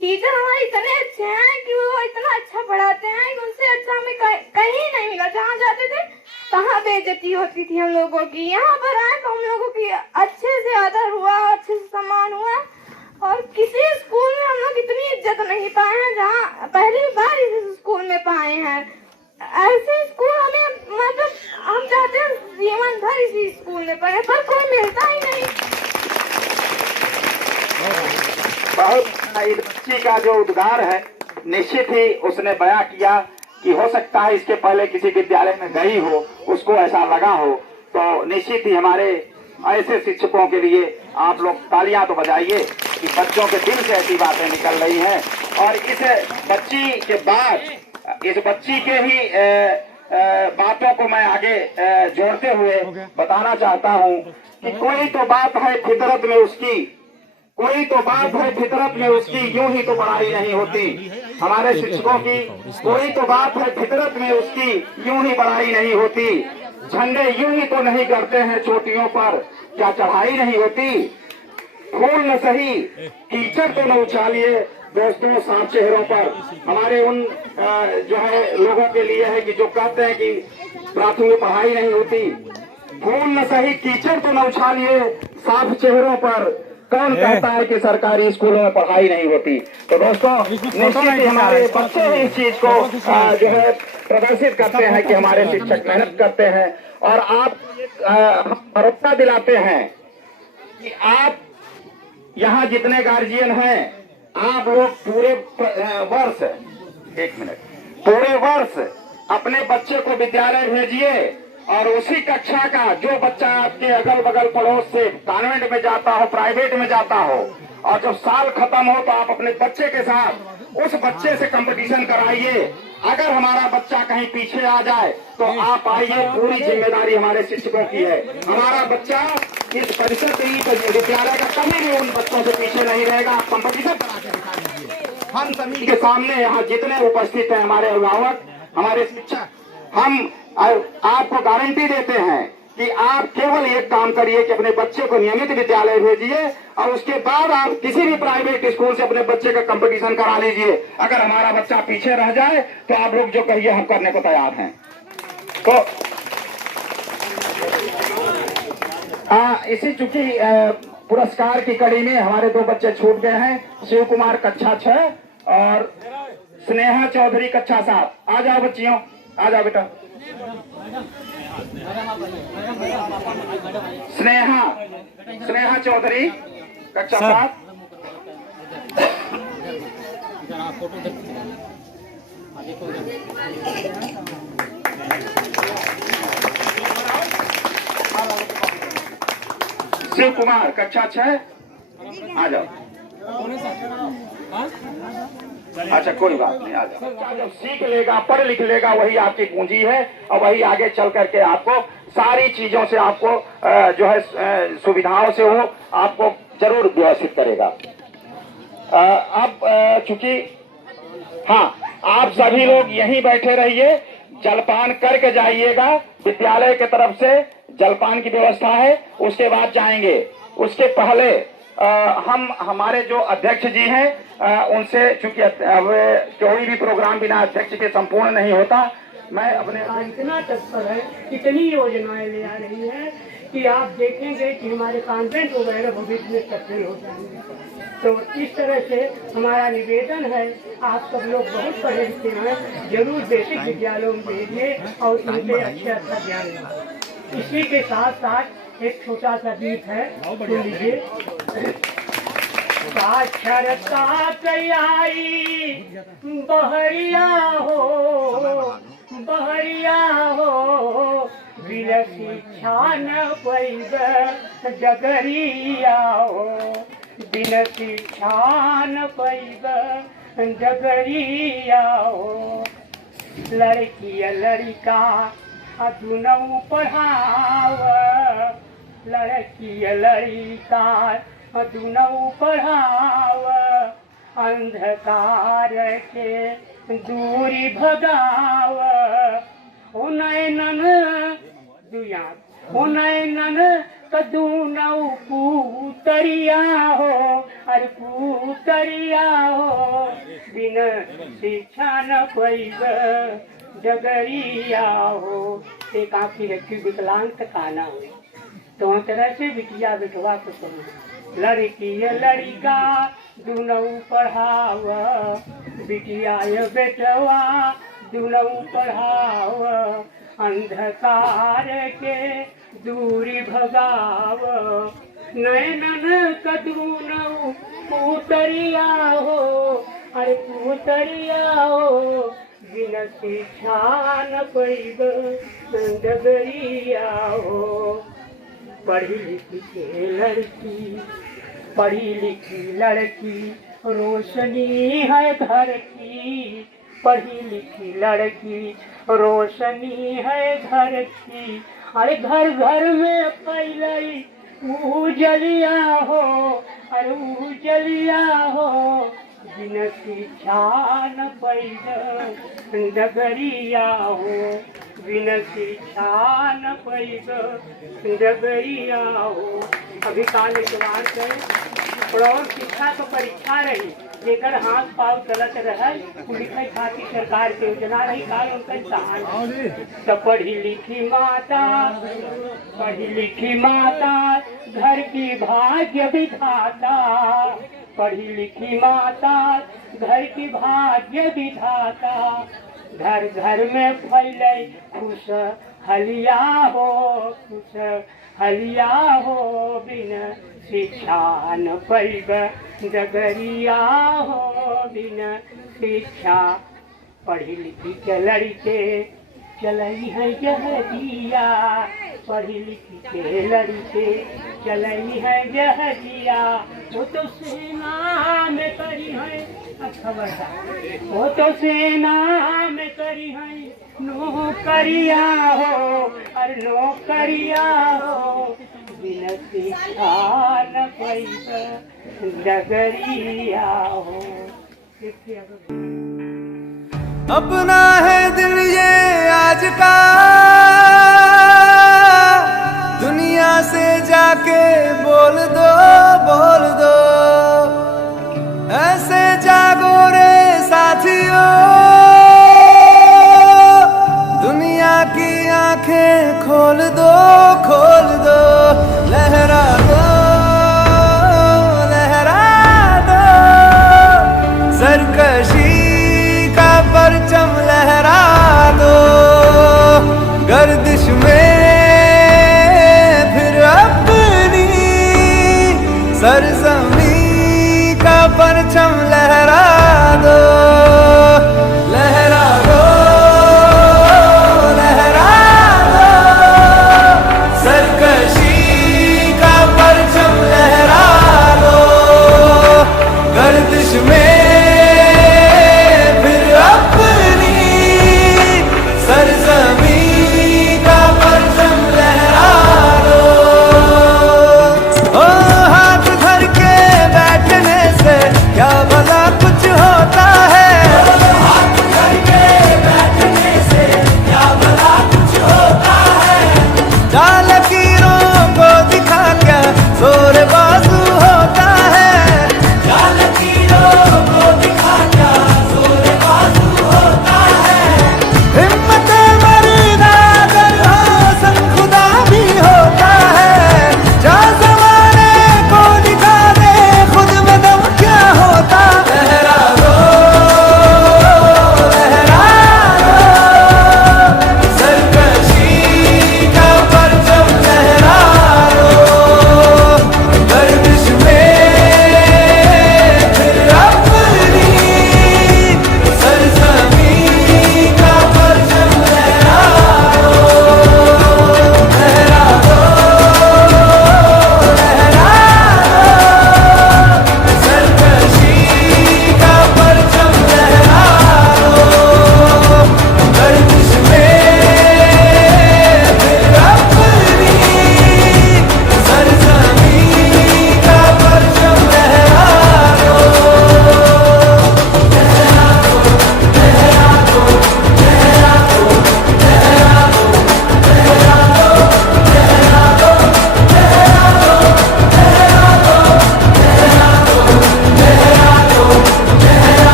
टीचर हमारे इतने अच्छे हैं कि वो इतना अच्छा पढ़ाते हैं कि उनसे अच्छा हमें कहीं नहीं मिला। जहाँ जाते थे तहाँ बेइज्जती होती थी हम लोगों की। यहाँ पर आए तो हम लोगों की अच्छे से आदर हुआ, अच्छे से सम्मान हुआ। और किसी स्कूल में हम लोग इतनी इज्जत नहीं पाए हैं जहाँ पहली बार इस स्कूल में पाए हैं। ऐसे स्कूल हमें मतलब हम चाहते हैं जीवन भर इसी स्कूल में पढ़े, पर कोई मिलता ही नहीं। बहुत इस बच्ची का जो उद्गार है निश्चित ही उसने बयां किया कि हो सकता है इसके पहले किसी विद्यालय में गई हो, उसको ऐसा लगा हो। तो निश्चित ही हमारे ऐसे शिक्षकों के लिए आप लोग तालियां तो बजाइए कि बच्चों के दिल से ऐसी बातें निकल रही हैं। और इस बच्ची के बाद इस बच्ची के ही बातों को मैं आगे जोड़ते हुए बताना चाहता हूं कि कोई तो बात है फितरत में उसकी, कोई तो बात है फितरत में उसकी, यूं ही तो पढ़ाई नहीं होती। हमारे शिक्षकों की कोई तो बात है फितरत में उसकी, यूं ही पढ़ाई नहीं होती। झंडे यूं ही तो नहीं करते हैं चोटियों पर, क्या चढ़ाई नहीं होती। फूल न सही कीचड़ तो न उछालिए दोस्तों साफ चेहरों पर। हमारे उन जो है लोगों के लिए है कि जो कहते हैं कि प्राथमिक पढ़ाई नहीं होती। फूल न सही कीचड़ तो न उछालिए साफ चेहरों पर, कौन कहता है कि सरकारी स्कूलों में पढ़ाई नहीं होती। तो दोस्तों निश्चित ही हमारे बच्चे इस चीज को जो है प्रदर्शित करते हैं कि हमारे शिक्षक मेहनत करते हैं। और आप भरोसा दिलाते हैं कि आप यहाँ जितने गार्जियन हैं आप लोग पूरे वर्ष पूरे वर्ष अपने बच्चे को विद्यालय भेजिए और उसी कक्षा का जो बच्चा आपके अगल बगल पड़ोस से कॉन्वेंट में जाता हो, प्राइवेट में जाता हो, और जब साल खत्म हो तो आप अपने बच्चे के साथ उस बच्चे से कंपटीशन कराइए। अगर हमारा बच्चा कहीं पीछे आ जाए तो आप आइए, पूरी जिम्मेदारी हमारे शिक्षकों की है। हमारा बच्चा इस परिसर विद्यालय का कभी भी उन बच्चों से पीछे नहीं रहेगा। आप कंपटीशन करा के दिखा दीजिए। हम सभी के सामने यहाँ जितने उपस्थित हैं हमारे अभिभावक, हमारे शिक्षक, हम आपको गारंटी देते हैं कि आप केवल एक काम करिए कि अपने बच्चे को नियमित विद्यालय भेजिए और उसके बाद आप किसी भी प्राइवेट स्कूल से अपने बच्चे का कंपटीशन करा लीजिए। अगर हमारा बच्चा पीछे रह जाए तो आप लोग जो कहिए हम करने को तैयार हैं। तो इसी चूंकि पुरस्कार की कड़ी में हमारे दो बच्चे छूट गए हैं, शिव कुमार कक्षा 6 और स्नेहा चौधरी कक्षा 7। आ जाओ बच्चियों, आ जाओ बेटा। स्नेहा चौधरी कक्षा 7। शिव कुमार कक्षा 6, आ जाओ। अच्छा कोई बात नहीं, आ जाओ। जब सीख लेगा, पढ़ लिख लेगा, वही आपकी पूंजी है और वही आगे चल करके आपको सारी चीजों से आपको जो है सुविधाओं से वो आपको जरूर व्यवस्थित करेगा। अब चूंकि हाँ, आप सभी लोग यहीं बैठे रहिए, जलपान करके जाइएगा। विद्यालय के तरफ से जलपान की व्यवस्था है, उसके बाद जाएंगे। उसके पहले हम हमारे जो अध्यक्ष जी हैं उनसे, चूंकि अब कोई भी प्रोग्राम बिना अध्यक्ष के संपूर्ण नहीं होता, मैं अपने इतना तत्पर है, इतनी योजनाएं ले आ रही है कि आप देखेंगे कि हमारे कॉन्वेंट वगैरह भविष्य में सफल हो जाएंगे। तो इस तरह से हमारा निवेदन है, आप सब लोग बहुत पढ़े लिखे हैं, जरूर बेसिक विद्यालयों में भेजिए और इनसे अच्छा ज्ञान लें। इसी के साथ साथ एक छोटा सा गीत है, सुन लीजिए। साक्षरता आई बहरिया हो, बहरिया हो, बिना शिक्षा न पैब जगरिया हो, बिना शिक्षा न पैब जगरिया हो। लड़की लड़का दुनऊ पढ़ाव, लड़की लड़का दुनऊ पढ़ाव, अंधकार के दूरी भगाव, हो नैनन दुया हो नैनन कदू नौ पूतरिया हो अरे पूतरिया हो बिन शिक्षा न पैब डगरिया हो। एक आँखी रखी विकलांग काना हो तो तरह से बिटिया बिटवा को करो लड़की लड़का दुनऊ पढ़ाव बिटिया बेटवा दुनऊ पढ़ाव अंधकार के दूरी भगाव नैनन कदूनऊ पूतरिया हो अरे पूतरिया हो बिन शिक्षा न पैब डगरिया हो। पढ़ी लिखी के लड़की पढ़ी लिखी लड़की रोशनी है घर की पढ़ी लिखी लड़की रोशनी है घर की अरे घर घर में फैलाई उजलिया हो अरे उजलिया हो बिन शिक्षा न पैब डगरिया हो बिन शिक्षा न पैब डगरिया हो। अभी काल इतवार से प्रौढ़ शिक्षा तो परीक्षा रही जेकर हाथ पाव चलत रहे लिखे खातिर सरकार के योजना रही काल उनका कहानी तो पढ़ी लिखी माता घर की भाग्य विधाता पढ़ी लिखी माता घर की भाग्य विधाता घर घर में फैले खुश हलिया हो बिन शिक्षा न पैब डगरिया हो बिन शिक्षा। पढ़ी लिखी के लड़के चलई है जहरिया पढ़ी लिखी के लड़के चलई है जहरिया वो तो सेना में करी है खबरदार वो तो सेना में करी है नौकरिया हो अरे नौकरिया हो बिन शिक्षा न पैब डगरिया हो। अपना है दिल ये आज का दुनिया से जाके बोल दो ऐसे जागो रे साथियों दुनिया की आंखें खोल दो लहरा